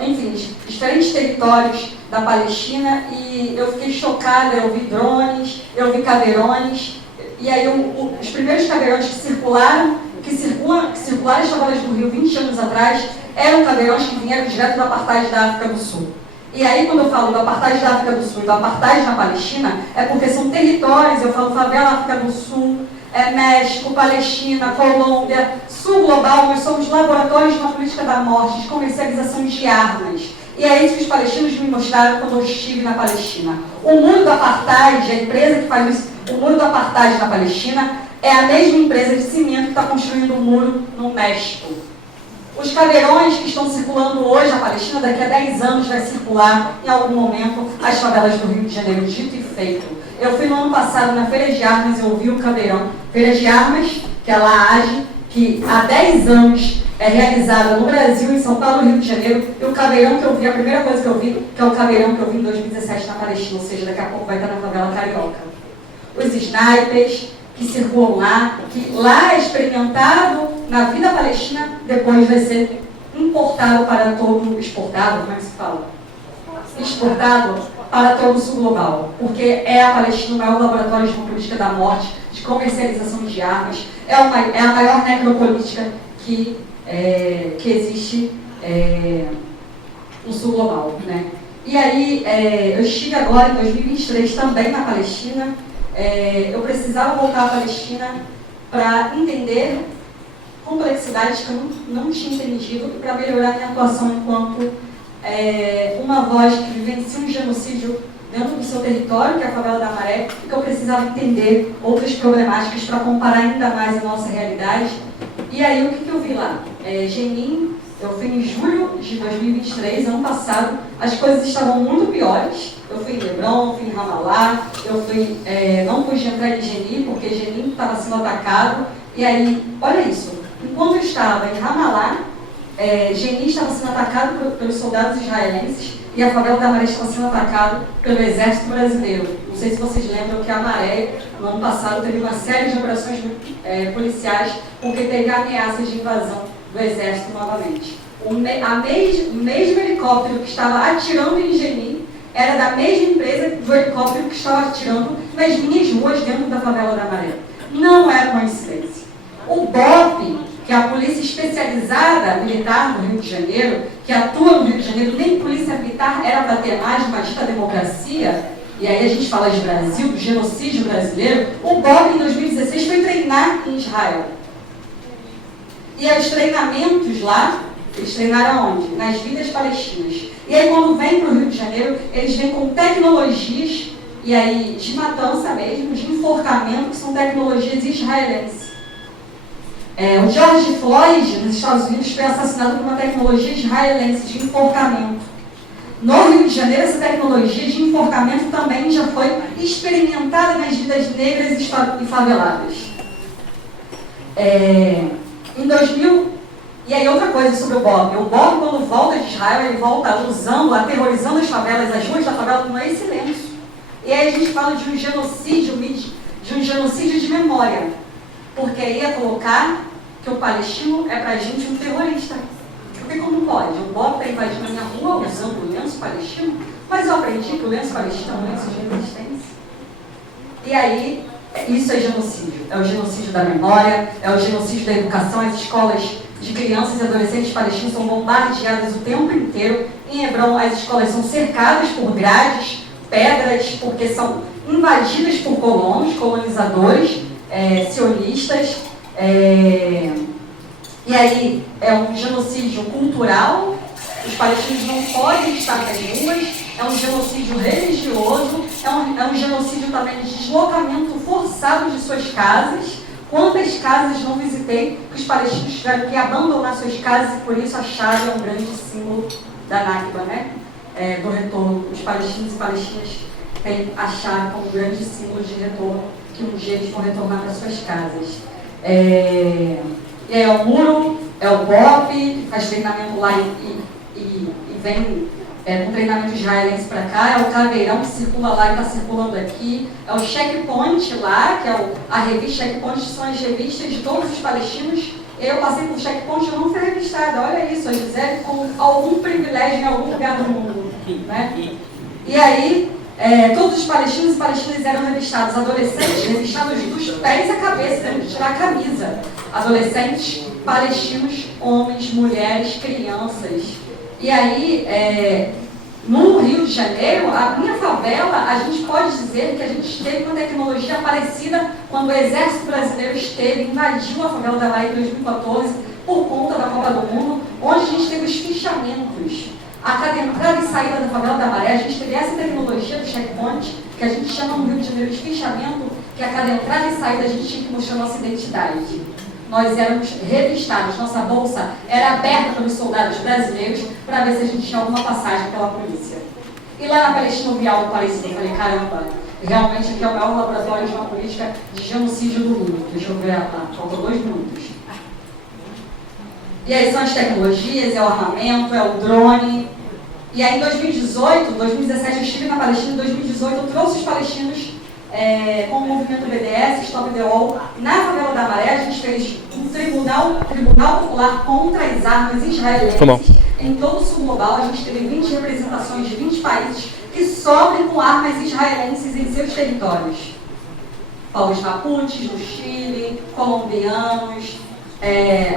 enfim, diferentes territórios da Palestina, e eu fiquei chocada. Eu vi drones, eu vi caveirões, e aí os primeiros caveirões que circularam as favelas do Rio 20 anos atrás, eram caveirões que vieram direto do apartheid da África do Sul. E aí, quando eu falo do apartheid da África do Sul e do apartheid na Palestina, é porque são territórios. Eu falo favela África do Sul, México, Palestina, Colômbia, Sul Global. Nós somos laboratórios de uma política da morte, de comercialização de armas. E é isso que os palestinos me mostraram quando eu estive na Palestina. O muro do apartheid, a empresa que faz isso, o muro do apartheid na Palestina, é a mesma empresa de cimento que está construindo o muro no México. Os caveirões que estão circulando hoje na Palestina, daqui a 10 anos vai circular em algum momento as favelas do Rio de Janeiro, dito e feito. Eu fui no ano passado na Feira de Armas e eu vi o caveirão. Feira de Armas, que é lá age, que há 10 anos é realizada no Brasil, em São Paulo e Rio de Janeiro, e o caveirão que eu vi, a primeira coisa que eu vi, que é o caveirão que eu vi em 2017 na Palestina, ou seja, daqui a pouco vai estar na favela carioca. Os snipers que circulam lá, que lá é experimentado na vida palestina, depois vai ser importado para todo, exportado, como é que se fala? Exportado para todo o sul global, porque é a Palestina o maior laboratório de uma política da morte, de comercialização de armas, é a maior necropolítica que existe no sul global, né? E aí, eu estive agora em 2023 também na Palestina. Eu precisava voltar à Palestina para entender complexidades que eu não tinha entendido e para melhorar minha atuação enquanto uma voz que vivencia um genocídio dentro do seu território, que é a favela da Maré, e que eu precisava entender outras problemáticas para comparar ainda mais a nossa realidade. E aí, o que eu vi lá? Jenin, eu fui em julho de 2023, ano passado, as coisas estavam muito piores. Eu fui em Hebron, fui em Ramallah, não pude entrar em Jenin, porque Jenin estava sendo atacado. E aí, olha isso, enquanto eu estava em Ramallah, Jenin estava sendo atacado pelos soldados israelenses e a favela da Maré estava sendo atacada pelo exército brasileiro. Não sei se vocês lembram que a Maré, no ano passado, teve uma série de operações policiais porque teve ameaça de invasão do exército novamente. O mesmo helicóptero que estava atirando em Jenin era da mesma empresa do helicóptero que estava atirando nas minhas ruas dentro da favela da Maré. Não é coincidência. O BOP, que é a polícia especializada militar no Rio de Janeiro, que atua no Rio de Janeiro, nem polícia militar era para ter mais uma dita democracia, e aí a gente fala de Brasil, do genocídio brasileiro. O BOP em 2016 foi treinar em Israel. E os treinamentos lá, eles treinaram onde? Nas vidas palestinas. E aí quando vem para o Rio de Janeiro, eles vêm com tecnologias, e aí de matança mesmo, de enforcamento, que são tecnologias israelenses. O George Floyd, nos Estados Unidos, foi assassinado por uma tecnologia israelense de enforcamento. No Rio de Janeiro, essa tecnologia de enforcamento também já foi experimentada nas vidas negras e faveladas. Em E aí outra coisa sobre o Bob. O Bob, quando volta de Israel, ele volta usando, aterrorizando as favelas, as ruas da favela com esse lenço. E aí a gente fala de um genocídio de memória. Porque aí ia colocar que o palestino é pra gente um terrorista. Porque como pode? O Bob está invadindo a minha rua usando o lenço palestino, mas eu aprendi que o lenço palestino é um lenço de resistência. E aí, isso é genocídio. É o genocídio da memória, é o genocídio da educação. As escolas de crianças e adolescentes palestinos são bombardeadas o tempo inteiro. Em Hebron, as escolas são cercadas por grades, pedras, porque são invadidas por colonos, colonizadores, sionistas. E aí, é um genocídio cultural. Os palestinos não podem estar nas ruas. É um genocídio religioso, é um genocídio também de deslocamento forçado de suas casas. Quantas casas não visitei que os palestinos tiveram que abandonar suas casas e por isso a chave é um grande símbolo da Nakba, né? Do retorno. Os palestinos e palestinas têm a chave como um grande símbolo de retorno, que um dia eles vão retornar para suas casas. E aí é o muro, é o Bob, que faz treinamento lá e vem com treinamento israelense para cá, é o caveirão que circula lá e está circulando aqui, é o Checkpoint lá, que é a revista Checkpoint, são as revistas de todos os palestinos. Eu passei por Checkpoint, eu não fui revistada, olha isso, a Gisele com algum privilégio em algum lugar do mundo. Né? E aí, todos os palestinos e palestinas eram revistados, adolescentes revistados dos pés à cabeça, tendo que tirar a camisa. Adolescentes palestinos, homens, mulheres, crianças. E aí, no Rio de Janeiro, a minha favela, a gente pode dizer que a gente teve uma tecnologia parecida quando o Exército Brasileiro invadiu a favela da Bahia em 2014 por conta da Copa do Mundo, onde a gente teve os fichamentos. A cada entrada e saída da favela da Maré, a gente teve essa tecnologia do checkpoint, que a gente chama no Rio de Janeiro de fichamento, que a cada entrada e saída a gente tinha que mostrar nossa identidade. Nós éramos revistados, nossa bolsa era aberta pelos soldados brasileiros para ver se a gente tinha alguma passagem pela polícia. E lá na Palestina eu vi algo parecido, eu falei, caramba, realmente aqui é o maior laboratório de uma política de genocídio do mundo. Deixa eu ver lá, faltam 2 minutos. E aí são as tecnologias, é o armamento, é o drone. E aí em 2017 eu estive na Palestina, em 2018 eu trouxe os palestinos com o movimento BDS, Stop the Wall. Na favela da Maré, a gente fez um tribunal popular contra as armas israelenses. Em todo o sul global, a gente teve 20 representações de 20 países que sofrem com armas israelenses em seus territórios. Povos mapuches, do Chile, colombianos,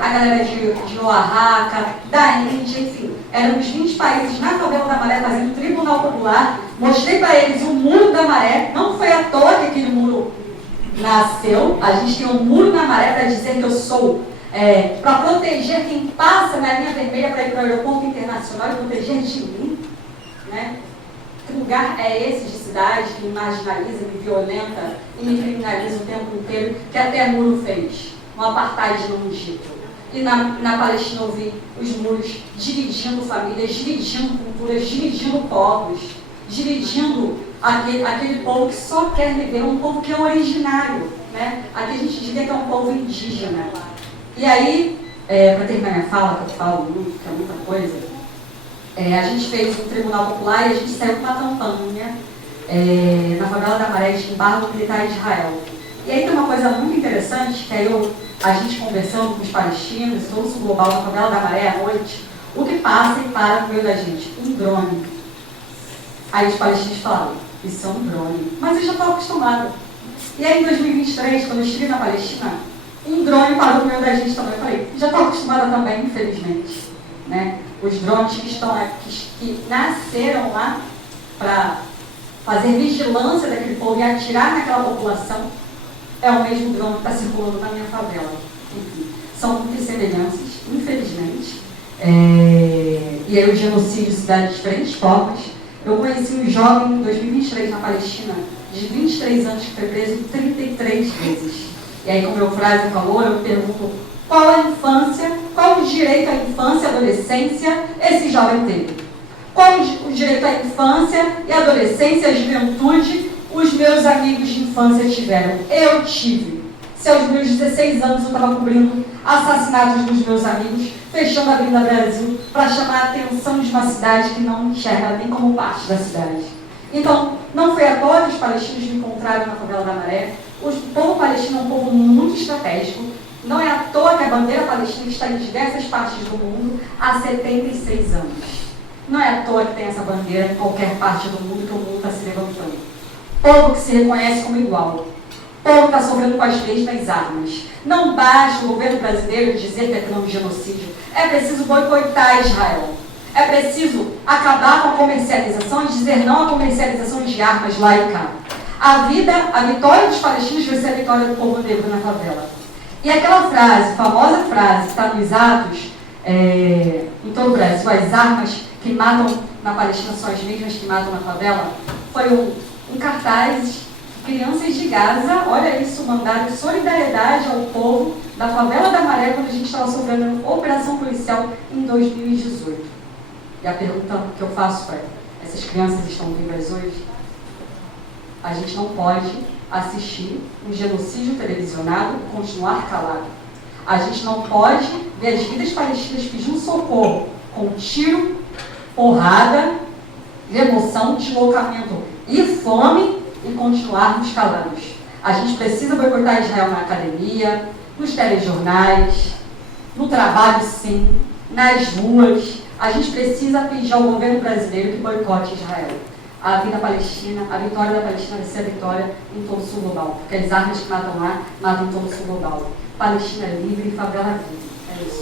a galera de Oaxaca, da Índia, enfim. Éramos 20 países na favela da Maré fazendo um tribunal popular. Mostrei para eles o muro da Maré. Não foi à toa que aquele muro nasceu. A gente tem um muro na Maré para dizer que eu sou, para proteger quem passa na linha vermelha para ir para o aeroporto internacional e proteger de mim. Né? Que lugar é esse de cidade que me marginaliza, me violenta e me criminaliza o tempo inteiro, que até muro fez? Um apartheid no Egito. E na Palestina eu vi os muros dividindo famílias, dividindo culturas, dividindo povos, dividindo aquele povo que só quer viver, um povo que é originário. Né? Aqui a gente diria que é um povo indígena. E aí, para terminar minha fala, que eu falo muito, que é muita coisa, a gente fez um tribunal popular e a gente saiu com uma campanha na favela da Maré de embargo militar em Israel. E aí tem uma coisa muito interessante, que aí a gente conversando com os palestinos, todo o sul global, na favela da Maré à noite, o que passa e para no meio da gente? Um drone. Aí os palestinos falaram, isso é um drone. Mas eu já estou acostumada. E aí em 2023, quando eu estive na Palestina, um drone parou no meio da gente também. Eu falei, já estou acostumada também, infelizmente. Né? Os drones que estão aqui, que nasceram lá para fazer vigilância daquele povo e atirar naquela população, é o mesmo drone que está circulando na minha favela. Enfim, são muitas semelhanças, infelizmente. E aí o genocídio se dá de diferentes formas. Eu conheci um jovem em 2023 na Palestina, de 23 anos, que foi preso 33 vezes. E aí, como o Eufrásio falou, eu pergunto qual a infância, qual o direito à infância e adolescência esse jovem teve? Qual o direito à infância e adolescência, à juventude, os meus amigos de infância tiveram? Eu tive. Se aos meus 16 anos eu estava cobrindo assassinatos dos meus amigos, fechando a Avenida Brasil para chamar a atenção de uma cidade que não enxerga nem como parte da cidade. Então, não foi à toa que os palestinos me encontraram na favela da Maré. O povo palestino é um povo muito estratégico. Não é à toa que a bandeira palestina está em diversas partes do mundo há 76 anos. Não é à toa que tem essa bandeira em qualquer parte do mundo que o mundo está se levantando. Povo que se reconhece como igual. Povo que está sofrendo com as mesmas armas. Não basta o governo brasileiro dizer que é não genocídio. É preciso boicotar Israel. É preciso acabar com a comercialização e dizer não à comercialização de armas lá e cá. A vitória dos palestinos vai ser a vitória do povo negro na favela. E aquela frase, famosa frase, que está nos atos em todo o Brasil, as armas que matam na Palestina são as mesmas que matam na favela, foi um cartaz que crianças de Gaza, olha isso, mandaram solidariedade ao povo da favela da Maré quando a gente estava sofrendo operação policial em 2018. E a pergunta que eu faço é, essas crianças estão vivas hoje? A gente não pode assistir um genocídio televisionado e continuar calado. A gente não pode ver as vidas palestinas pedindo socorro com tiro, porrada, remoção, deslocamento e fome e continuarmos calados. A gente precisa boicotar Israel na academia, nos telejornais, no trabalho sim, nas ruas. A gente precisa pedir ao governo brasileiro que boicote Israel. A vida palestina, a vitória da Palestina vai ser a vitória em todo o sul global, porque as armas que matam lá, matam em todo o sul global. Palestina livre e favela livre. É isso.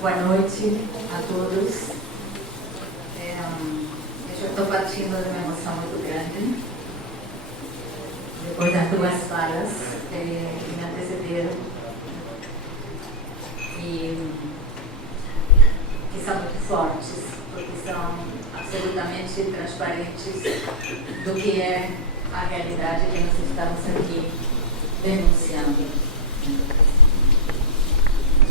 Boa noite a todos. Eu estou partindo de uma emoção muito grande. Depois das duas falas que me antecederam e que são muito fortes, porque são absolutamente transparentes do que é a realidade que nós estamos aqui denunciando.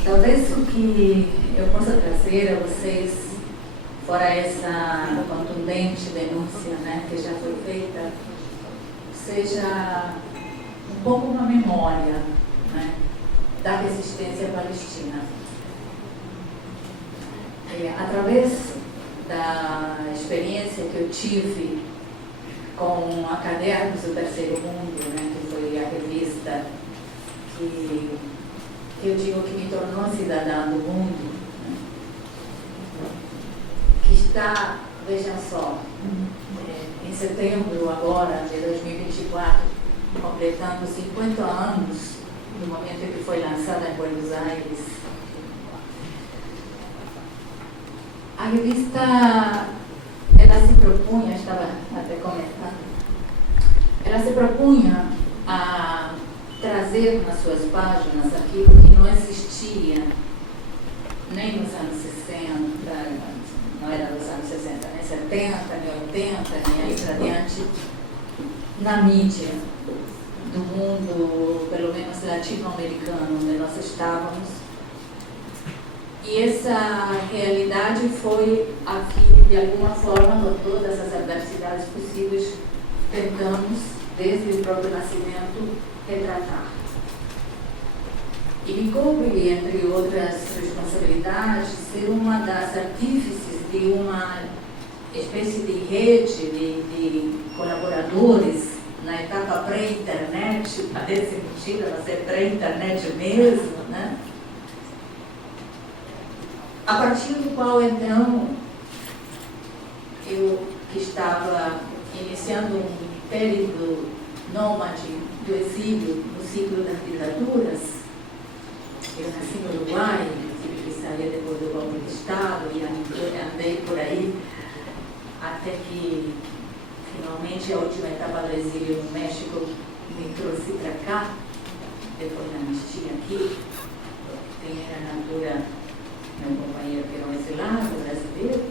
Talvez o que eu possa trazer a vocês, fora essa contundente denúncia, né, que já foi feita, seja um pouco uma memória, né, da resistência palestina. Através da experiência que eu tive com a Cadernos do Terceiro Mundo, né, que foi a revista que eu digo que me tornou cidadã do mundo, né, que está, vejam só, em setembro agora de 2024, completando 50 anos do momento em que foi lançada em Buenos Aires. A revista, ela se propunha, estava até comentando, ela se propunha a trazer nas suas páginas aquilo que não existia nem nos anos 60, não era nos anos 60, nem 70, nem 80, nem aí para diante, na mídia do mundo, pelo menos latino-americano, onde nós estávamos. E essa realidade foi a que, de alguma forma, com todas as adversidades possíveis, tentamos, desde o próprio nascimento, retratar. E me coube, entre outras responsabilidades, ser uma das artífices de uma espécie de rede de colaboradores na etapa pré-internet, parece mentira, mas é pré-internet mesmo, né? A partir do qual, então, eu que estava iniciando um período nômade do exílio no ciclo das ditaduras, eu nasci no Uruguai, tive que sair depois do golpe de Estado e andei por aí até que finalmente a última etapa do exílio no México me trouxe para cá, depois da anistia aqui, quem era na altura meu companheiro que era um exilado brasileiro,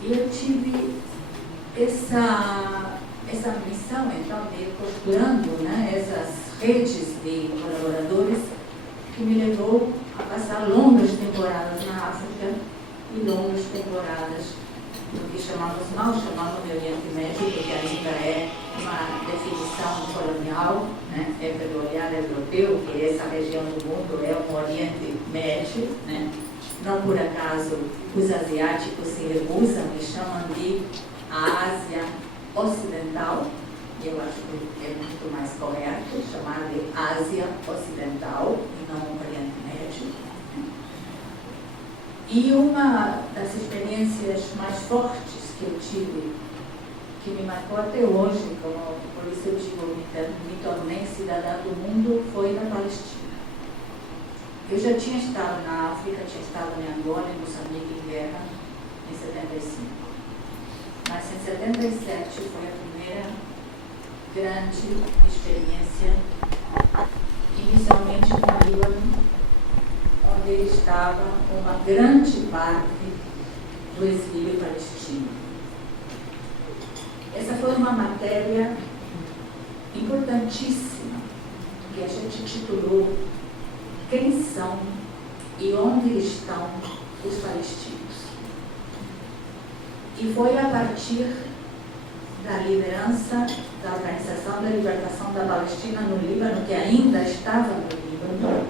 e eu tive essa missão, então, de ir costurando, né, essas redes de colaboradores que me levou a passar longas temporadas na África e longas temporadas no que mal chamamos de Oriente Médio, porque ainda é uma definição colonial, né? É pelo olhar europeu, que essa região do mundo é um Oriente Médio, né? Não por acaso os asiáticos se recusam e chamam de Ásia Ocidental, e eu acho que é muito mais correto chamar de Ásia Ocidental e não Oriente Médio. E uma das experiências mais fortes que eu tive, que me marcou até hoje, por isso eu digo, me tornei cidadã do mundo, foi na Palestina. Eu já tinha estado na África, tinha estado em Angola, em Moçambique, em guerra, em 75. Mas em 77 foi a primeira grande experiência, inicialmente no Líbano, onde estava uma grande parte do exílio palestino. Essa foi uma matéria importantíssima, que a gente titulou Quem são e onde estão os palestinos? E foi a partir da liderança da Organização da Libertação da Palestina no Líbano, que ainda estava no Líbano,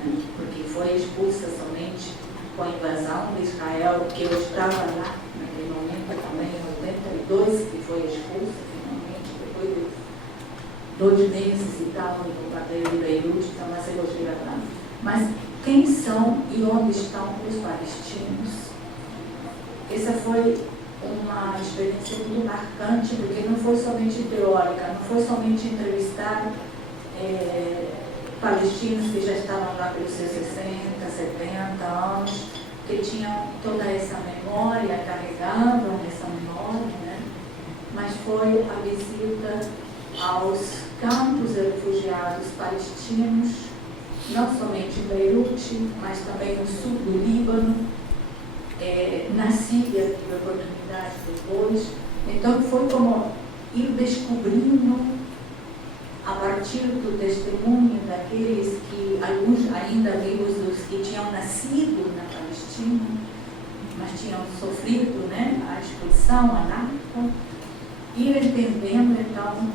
né, porque foi expulsa somente com a invasão de Israel, que eu estava lá naquele momento também, em 82, que foi expulsa finalmente, depois de 2 meses e tal, no bombardeio de Beirute, então mas eu vou chegar lá. Mas quem são e onde estão os palestinos? Essa foi uma experiência muito marcante, porque não foi somente teórica, não foi somente entrevistar palestinos que já estavam lá pelos seus 60, 70 anos, que tinham toda essa memória, carregavam essa memória, né? Mas foi a visita aos campos de refugiados palestinos, não somente em Beirute, mas também no sul do Líbano, na Síria, tive a oportunidade depois. Então foi como ir descobrindo, a partir do testemunho daqueles que, alguns ainda vivos, dos que tinham nascido na Palestina, mas tinham sofrido, né, a expulsão, a Nakba, ir entendendo então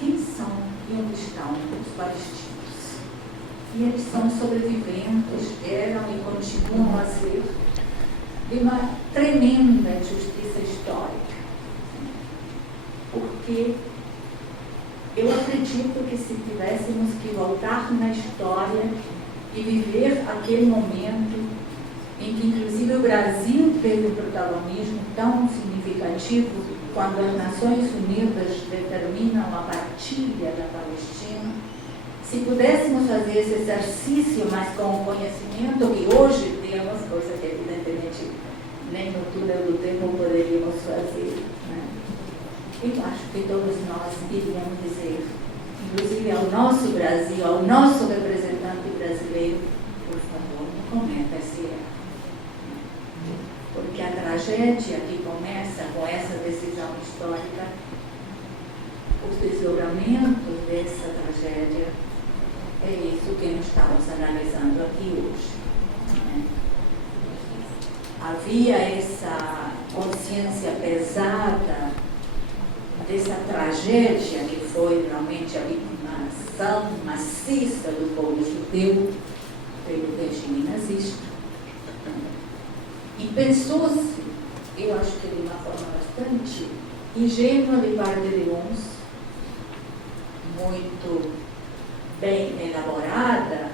quem são e onde estão os palestinos. E eles são sobreviventes, eram e continuam a ser, de uma tremenda injustiça histórica. Porque eu acredito que se tivéssemos que voltar na história e viver aquele momento em que inclusive o Brasil teve um protagonismo tão significativo quando as Nações Unidas determinam a partilha da Palestina, se pudéssemos fazer esse exercício, mas com o conhecimento que hoje temos, coisa que evidentemente nem no túnel do tempo poderíamos fazer, né? Eu acho que todos nós iríamos dizer, inclusive ao nosso Brasil, ao nosso representante brasileiro, por favor, não cometa esse erro. Porque a tragédia que começa com essa decisão histórica, os desdobramentos dessa tragédia, é isso que nós estamos analisando aqui hoje, né? Havia essa consciência pesada dessa tragédia que foi realmente a vitimização maciça do povo judeu pelo regime nazista. E pensou-se eu acho que de uma forma bastante ingênua de parte de uns, muito bem elaborada,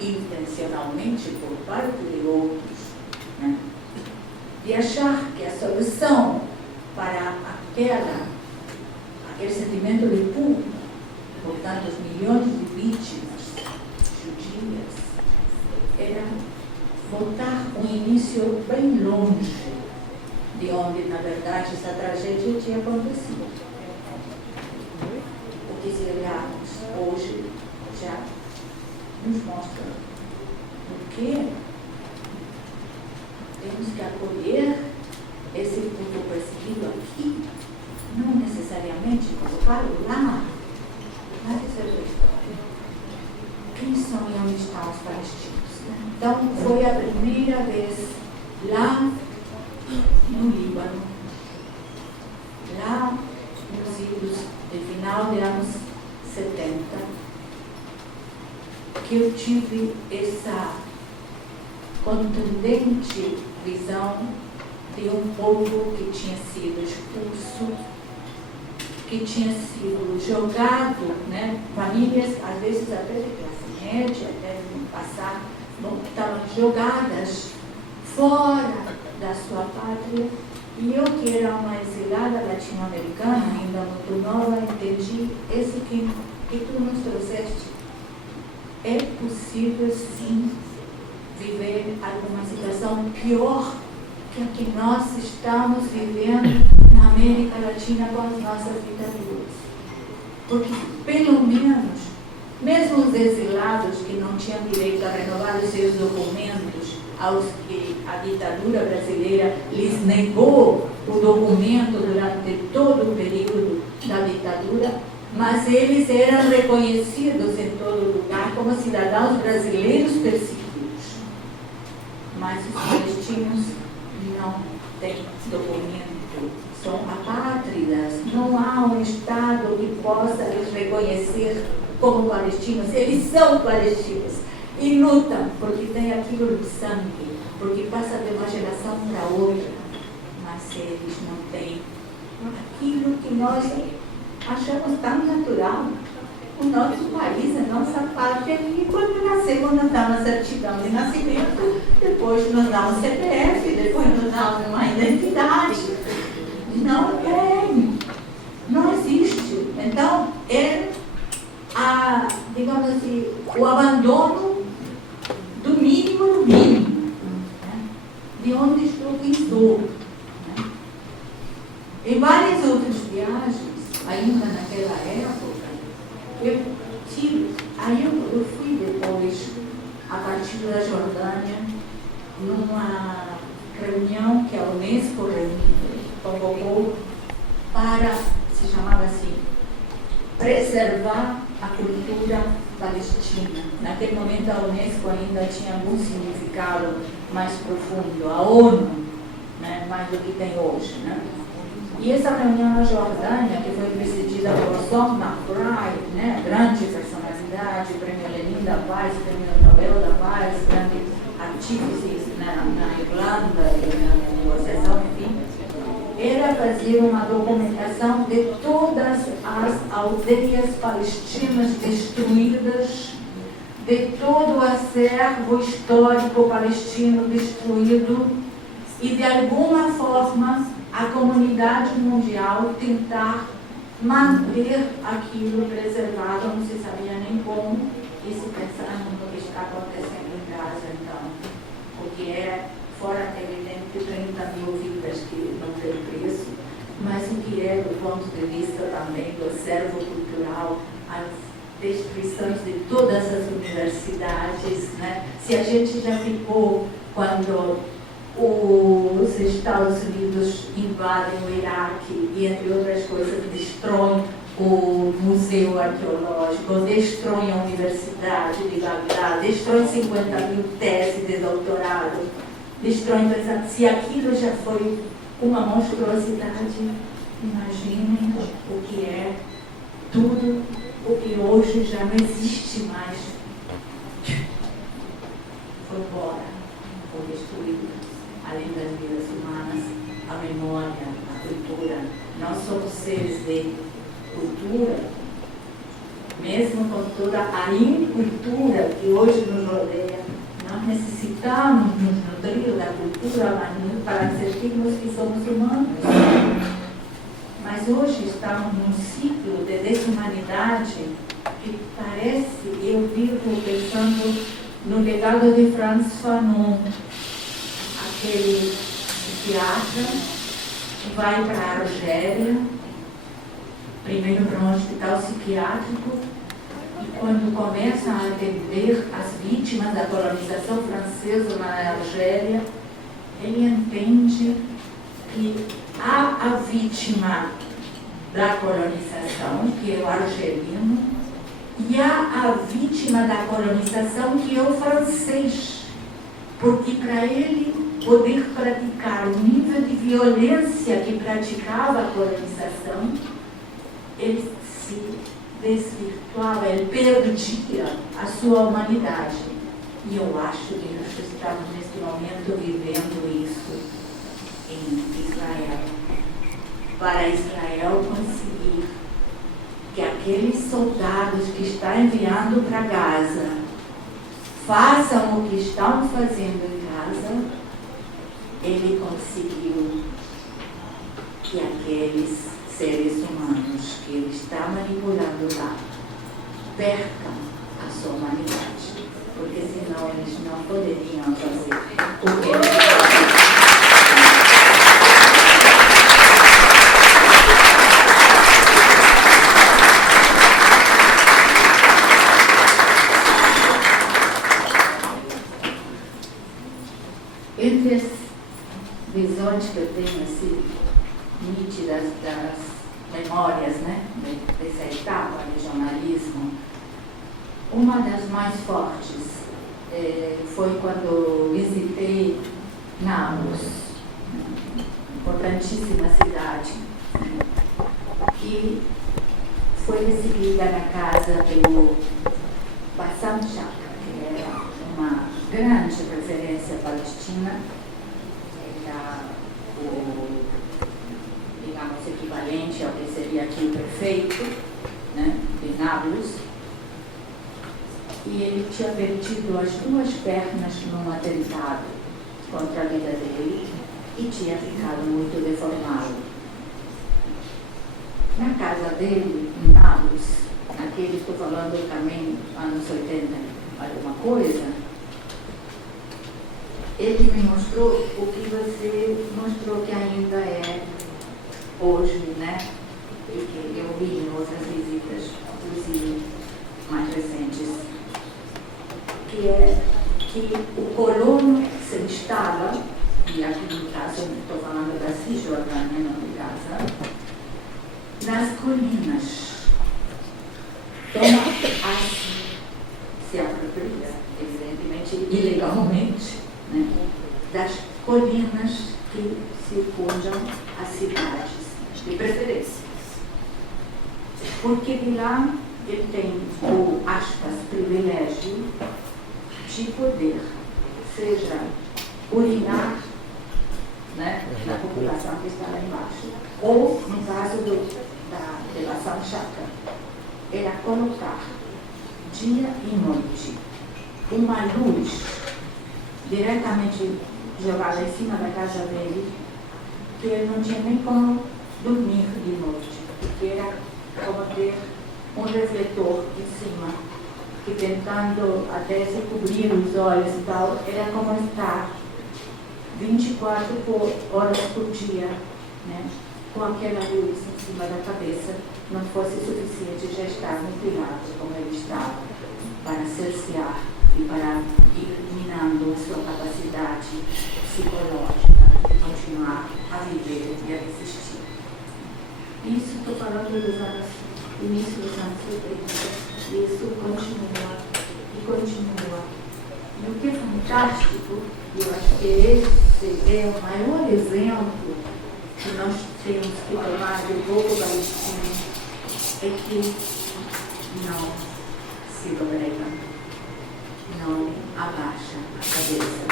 intencionalmente por parte de outros, né? De achar que a solução para aquele sentimento de culpa por tantos milhões de vítimas judias era voltar um início bem longe de onde, na verdade, essa tragédia tinha acontecido. Porque se olharmos hoje, já nos mostra o que temos que acolher esse povo perseguido aqui, não necessariamente colocá-lo lá. Mas essa é a história. Quem são e onde estão os palestinos? Então, foi a primeira vez lá no Líbano, lá nos idos de final de anos 70, que eu tive essa contundente visão de um povo que tinha sido expulso, que tinha sido jogado, né? Famílias, às vezes até de classe média, até no passado, estavam jogadas fora da sua pátria. E eu, que era uma exilada latino-americana, ainda muito nova, entendi esse que tu nos trouxeste. É possível, sim, viver alguma situação pior que a que nós estamos vivendo na América Latina com as nossas ditaduras. Porque, pelo menos, mesmo os exilados que não tinham direito a renovar os seus documentos, aos que a ditadura brasileira lhes negou o documento durante todo o período da ditadura, mas eles eram reconhecidos em todo lugar como cidadãos brasileiros perseguidos. Mas os palestinos não têm documento, são apátridas, não há um Estado que possa lhes reconhecer como palestinos. Eles são palestinos e lutam porque tem aquilo no sangue, porque passa de uma geração para outra, mas eles não têm aquilo que nós achamos tão natural. O nosso país, a nossa pátria, e quando nascemos nos dá uma certidão de nascimento, depois nos dá um CPF, depois nos dá uma identidade. Não tem, não existe. Então, é digamos assim, o abandono do mínimo do mínimo, né? De onde estou. Né? Em várias outras viagens, ainda naquela época, eu fui depois, a partir da Jordânia, numa reunião que a Unesco convocou para, se chamava assim, preservar a cultura palestina. Naquele momento a Unesco ainda tinha algum significado mais profundo, a ONU, né, mais do que tem hoje. Né? E essa reunião na Jordânia, que foi presidida por Osama McBride, né, grande personalidade, prêmio Lenin da Paz, prêmio Nobel da Paz, grande artífice na Irlanda e na negociação, enfim, era fazer uma documentação de todas as aldeias palestinas destruídas, de todo o acervo histórico palestino destruído e, de alguma forma, a comunidade mundial tentar manter aquilo preservado, não se sabia nem como, e se pensando no que está acontecendo em Gaza, então, porque é fora, evidente, 30 mil vidas que não tem preço, mas o que é, do ponto de vista também do acervo cultural, as destruições de todas as universidades, né? Se a gente já ficou quando os Estados Unidos invadem o Iraque e, entre outras coisas, destroem o Museu Arqueológico, destroem a Universidade de Bagdá, destroem 50 mil teses de doutorado, destroem, se aquilo já foi uma monstruosidade, imaginem o que é tudo o que hoje já não existe mais. Foi embora, foi destruído, além das vidas humanas, memória, a cultura. Nós somos seres de cultura, mesmo com toda a incultura que hoje nos rodeia. Nós necessitamos nos nutrir da cultura para sentirmos que somos humanos. Mas hoje estamos num ciclo de desumanidade que parece, eu vivo pensando no legado de Frantz Fanon, aquele psiquiatra que vai para a Argélia, primeiro para um hospital psiquiátrico, e quando começa a atender as vítimas da colonização francesa na Argélia, ele entende que há a vítima da colonização, que é o argelino, e há a vítima da colonização, que é o francês, porque para ele poder praticar o nível de violência que praticava a colonização, ele se desvirtuava, ele perdia a sua humanidade. E eu acho que nós estamos neste momento vivendo isso em Israel. Para Israel conseguir que aqueles soldados que está enviando para Gaza façam o que estão fazendo em Gaza, ele conseguiu que aqueles seres humanos que ele está manipulando lá percam a sua humanidade, porque senão eles não poderiam fazer o que eles fazem. Entre as visões que eu tenho assim, nítidas das memórias, né, dessa etapa de jornalismo, uma das mais fortes foi quando visitei Nablus, importantíssima cidade, que foi recebida na casa do Bassam Shaka, que era uma grande referência palestina, era o, digamos, equivalente ao que seria aqui o prefeito, né, de Nablus, e ele tinha perdido as 2 pernas num atentado contra a vida dele e tinha ficado muito deformado. Na casa dele, em Nablus, naquele, estou falando também, anos 80, alguma coisa, ele me mostrou o que você mostrou que ainda é hoje, né? E que eu vi em outras visitas, inclusive mais recentes, que é que o colono se instala, e aqui no caso estou falando da Cisjordânia, não de Gaza, nas colinas. Toma se apropria, evidentemente, ilegalmente, né, das colinas que circundam as cidades, de preferência. Porque de lá ele tem o, aspas, privilégio de poder, seja urinar, né, na população que está lá embaixo, ou, no caso da Bassam Shaka, era colocar dia e noite uma luz diretamente jogada em cima da casa dele, que ele não tinha nem como dormir de noite, porque era como ter um refletor em cima, que tentando até se cobrir os olhos e tal, era como estar 24 horas por dia, né, com aquela luz em cima da cabeça. Não fosse suficiente já estar mutilado como ele estava, para cercear e para ir minando a sua capacidade psicológica de continuar a viver e a resistir. Isso estou falando dos anos, início dos anos 70, e isso continua e continua. E o que é fantástico, e eu acho que esse é o maior exemplo que nós temos que tomar do povo palestino, é que não se dobrega, não abaixa a cabeça.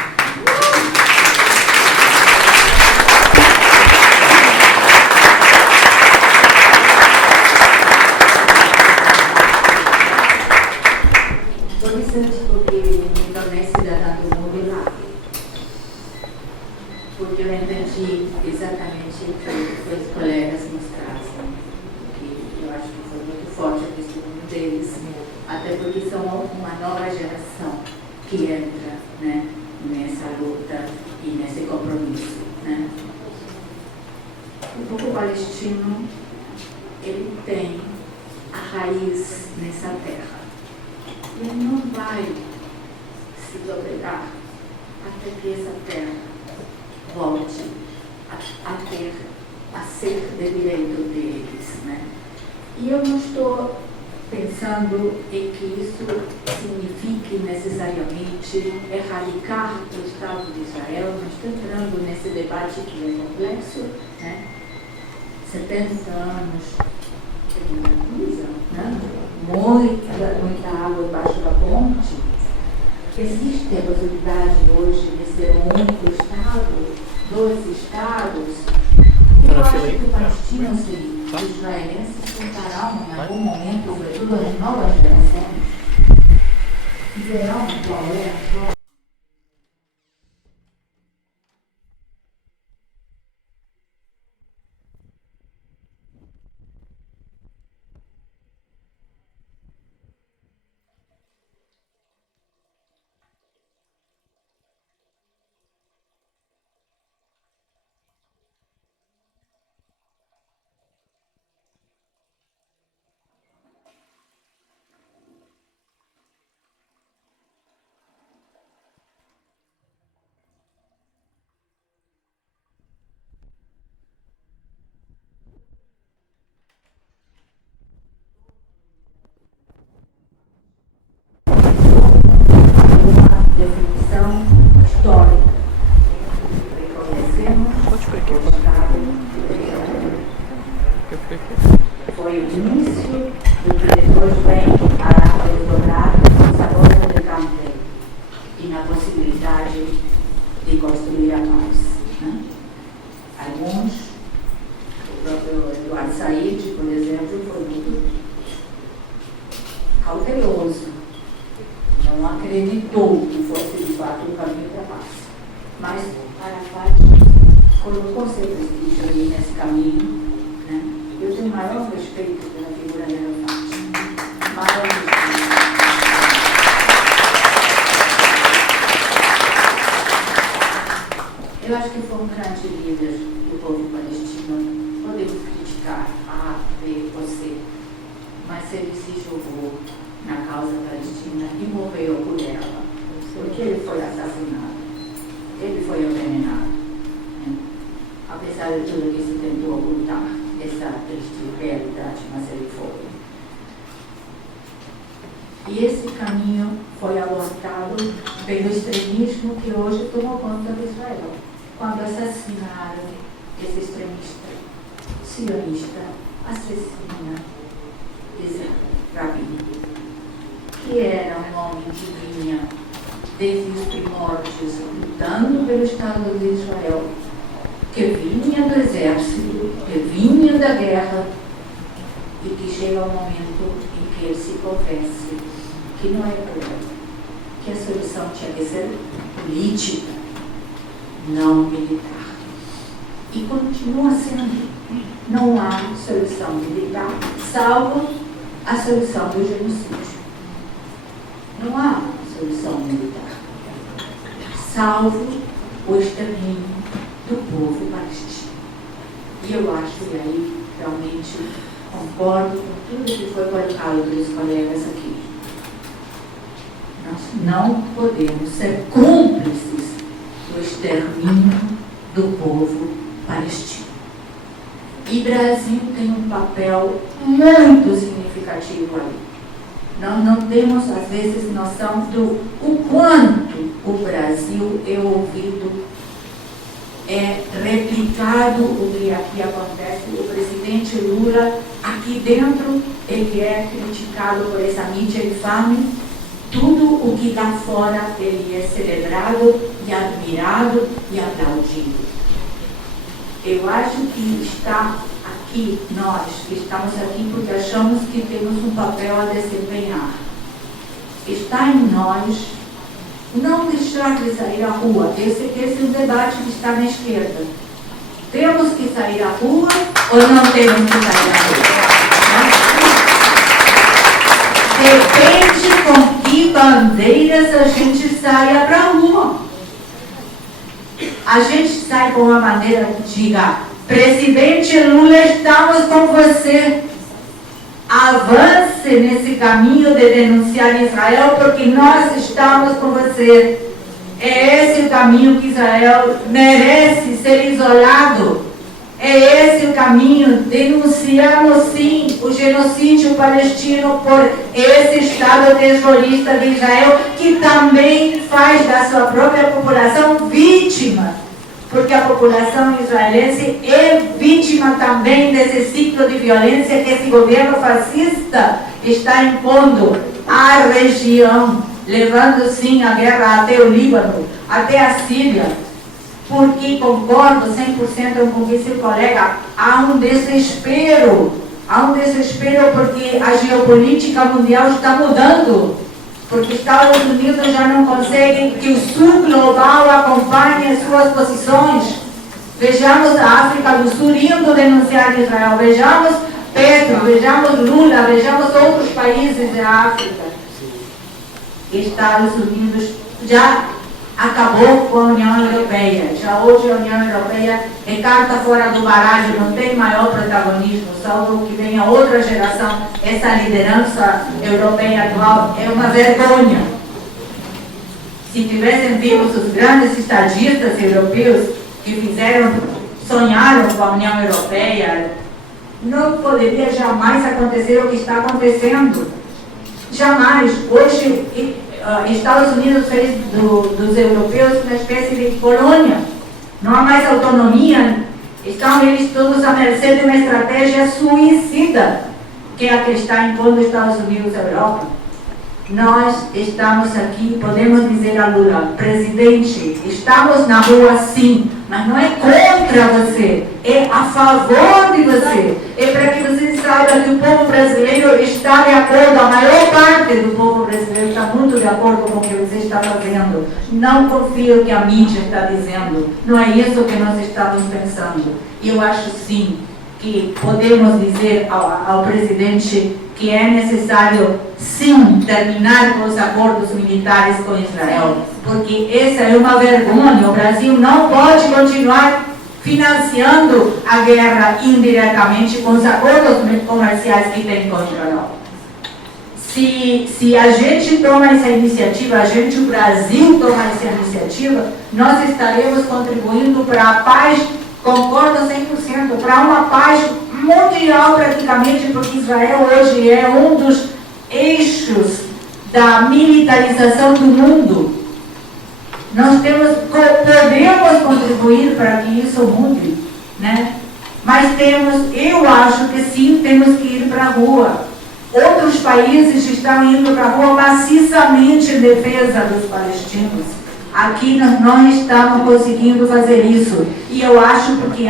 me tornei cidadã do mundo lá. Porque eu entendi exatamente o que os colegas mostraram. Que eu acho que foi muito forte o testemunho deles, até porque são uma nova geração que entra, né, nessa luta e nesse compromisso, né. O povo palestino, ele tem a raiz nessa terra. Ele não vai se dobregar até que essa terra volte a ser de direito deles, né? E eu não estou pensando em que isso signifique necessariamente erradicar o Estado de Israel. Não estou entrando nesse debate que é complexo, né? 70 anos é muita coisa, né? Muita água embaixo da ponte. Existe a possibilidade hoje de ser um único Estado, 2 Estados. Eu acho que os palestinos e os israelenses tentarão em algum momento, sobretudo as novas gerações, verão qual é a sua. Definição histórica. Reconhecemos o Estado de Israel. Foi o início do que depois vem a desdobrar o sabor de Camp e na possibilidade de construir a paz, né? Alguns, o próprio Eduardo Said, por exemplo, foi muito cauteloso. Não acreditou que fosse de fato o caminho da paz. Mas Arafat colocou seu prestígio ali nesse caminho, né? Eu tenho maior respeito pela figura de Arafat. Maior respeito. Eu acho que foi um grande líder do povo palestino. Podemos criticar A, B ou C, mas ele se jogou na causa palestina e morreu por ela, porque ele foi assassinado, ele foi envenenado, né? Apesar de tudo que se tentou ocultar essa triste realidade, mas ele foi. E esse caminho foi abortado pelo extremismo que hoje tomou conta de Israel, quando assassinaram esse extremista sionista, assassina Isaac Rabin, que era um homem que vinha desde os primórdios lutando pelo Estado de Israel, que vinha do exército, que vinha da guerra, e que chega um momento em que ele se convence que não é problema, que a solução tinha que ser política, não militar. E continua sendo. Não há solução militar, salvo a solução do genocídio. Não há solução militar, salvo o extermínio do povo palestino. E eu acho, e aí realmente concordo com tudo que foi colocado pelos colegas aqui. Nós não podemos ser cúmplices do extermínio do povo palestino. E o Brasil tem um papel muito significativo ali. Nós não temos, às vezes, noção do o quanto o Brasil é ouvido, é replicado o que aqui acontece. O presidente Lula, aqui dentro, ele é criticado por essa mídia infame. Tudo o que lá fora, ele é celebrado e admirado e aplaudido. Eu acho que está aqui, nós estamos aqui porque achamos que temos um papel a desempenhar. Está em nós não deixar de sair à rua. Esse é um debate que está na esquerda. Temos que sair à rua ou não temos que sair à rua? Depende com que bandeiras a gente saia para a rua. A gente sai com uma bandeira que diga: presidente Lula, estamos com você. Avance nesse caminho de denunciar Israel, porque nós estamos com você. É esse o caminho que Israel merece ser isolado. É esse o caminho. Denunciamos sim o genocídio palestino por esse Estado terrorista de Israel, que também faz da sua própria população vítima, porque a população israelense é vítima também desse ciclo de violência que esse governo fascista está impondo à região, levando sim a guerra até o Líbano, até a Síria. Porque concordo 100% com o que seu colega, há um desespero porque a geopolítica mundial está mudando, porque Estados Unidos já não conseguem que o sul global acompanhe as suas posições. Vejamos a África do Sul indo denunciar Israel, vejamos Petro, vejamos Lula, vejamos outros países da África. Estados Unidos já acabou com a União Europeia. Já hoje a União Europeia é carta fora do baralho, não tem maior protagonismo, salvo que venha outra geração. Essa liderança europeia atual é uma vergonha. Se tivessem vivos os grandes estadistas europeus que sonharam com a União Europeia, não poderia jamais acontecer o que está acontecendo. Jamais. Hoje, Estados Unidos fez dos europeus uma espécie de colônia. Não há mais autonomia. Estão eles todos à mercê de uma estratégia suicida, que é a que está impondo os Estados Unidos à Europa. Nós estamos aqui, podemos dizer a Lula: presidente, estamos na rua sim, mas não é contra você, é a favor de você. É para que você saiba que o povo brasileiro está de acordo, a maior parte do povo brasileiro está muito de acordo com o que você está fazendo. Não confie no que a mídia está dizendo, não é isso que nós estamos pensando. Eu acho sim que podemos dizer ao presidente que é necessário, sim, terminar com os acordos militares com Israel, porque essa é uma vergonha. O Brasil não pode continuar financiando a guerra indiretamente com os acordos comerciais que tem com Israel. Se a gente toma essa iniciativa, o Brasil toma essa iniciativa, nós estaremos contribuindo para a paz, concordo 100%, para uma paz mundial praticamente, porque Israel hoje é um dos eixos da militarização do mundo. Nós podemos contribuir para que isso mude, né? Mas eu acho que sim, temos que ir para a rua. Outros países estão indo para a rua maciçamente em defesa dos palestinos. Aqui nós não estamos conseguindo fazer isso. E eu acho, porque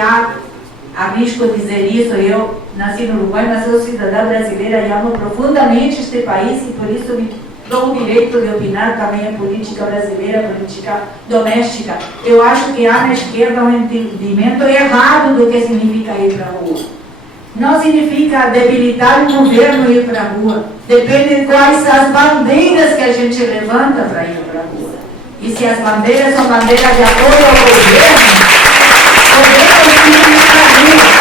arrisco dizer isso, eu nasci no Uruguai, mas sou cidadã brasileira e amo profundamente este país e por isso me dou o direito de opinar também a política brasileira, a política doméstica. Eu acho que há na esquerda um entendimento errado do que significa ir para a rua. Não significa debilitar o governo ir para a rua. Depende de quais são as bandeiras que a gente levanta para ir para a rua. E se as bandeiras são bandeiras de apoio ao governo, podemos ir para a rua.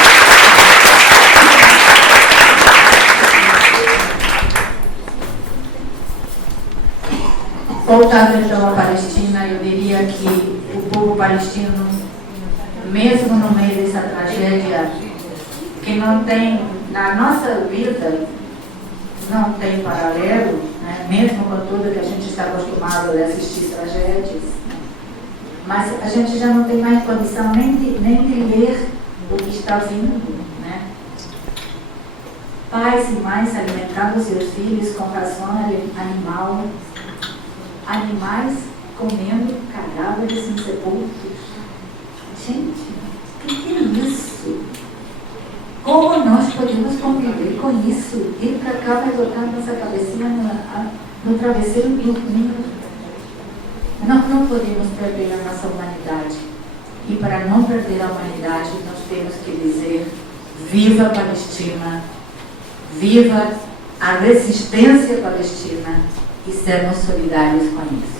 Voltando então à Palestina, eu diria que o povo palestino, mesmo no meio dessa tragédia, que não tem, na nossa vida, não tem paralelo, né? Mesmo com tudo que a gente está acostumado a assistir tragédias, mas a gente já não tem mais condição nem de ler o que está vindo, né? Pais e mães alimentando seus filhos com ração animal, animais comendo cadáveres insepultos. Gente, o que é isso? Como nós podemos conviver com isso? Ir para cá vai botar nossa cabecinha no travesseiro dormindo. Nós não podemos perder a nossa humanidade. E para não perder a humanidade, nós temos que dizer: viva a Palestina, viva a resistência palestina, e sermos solidários com isso.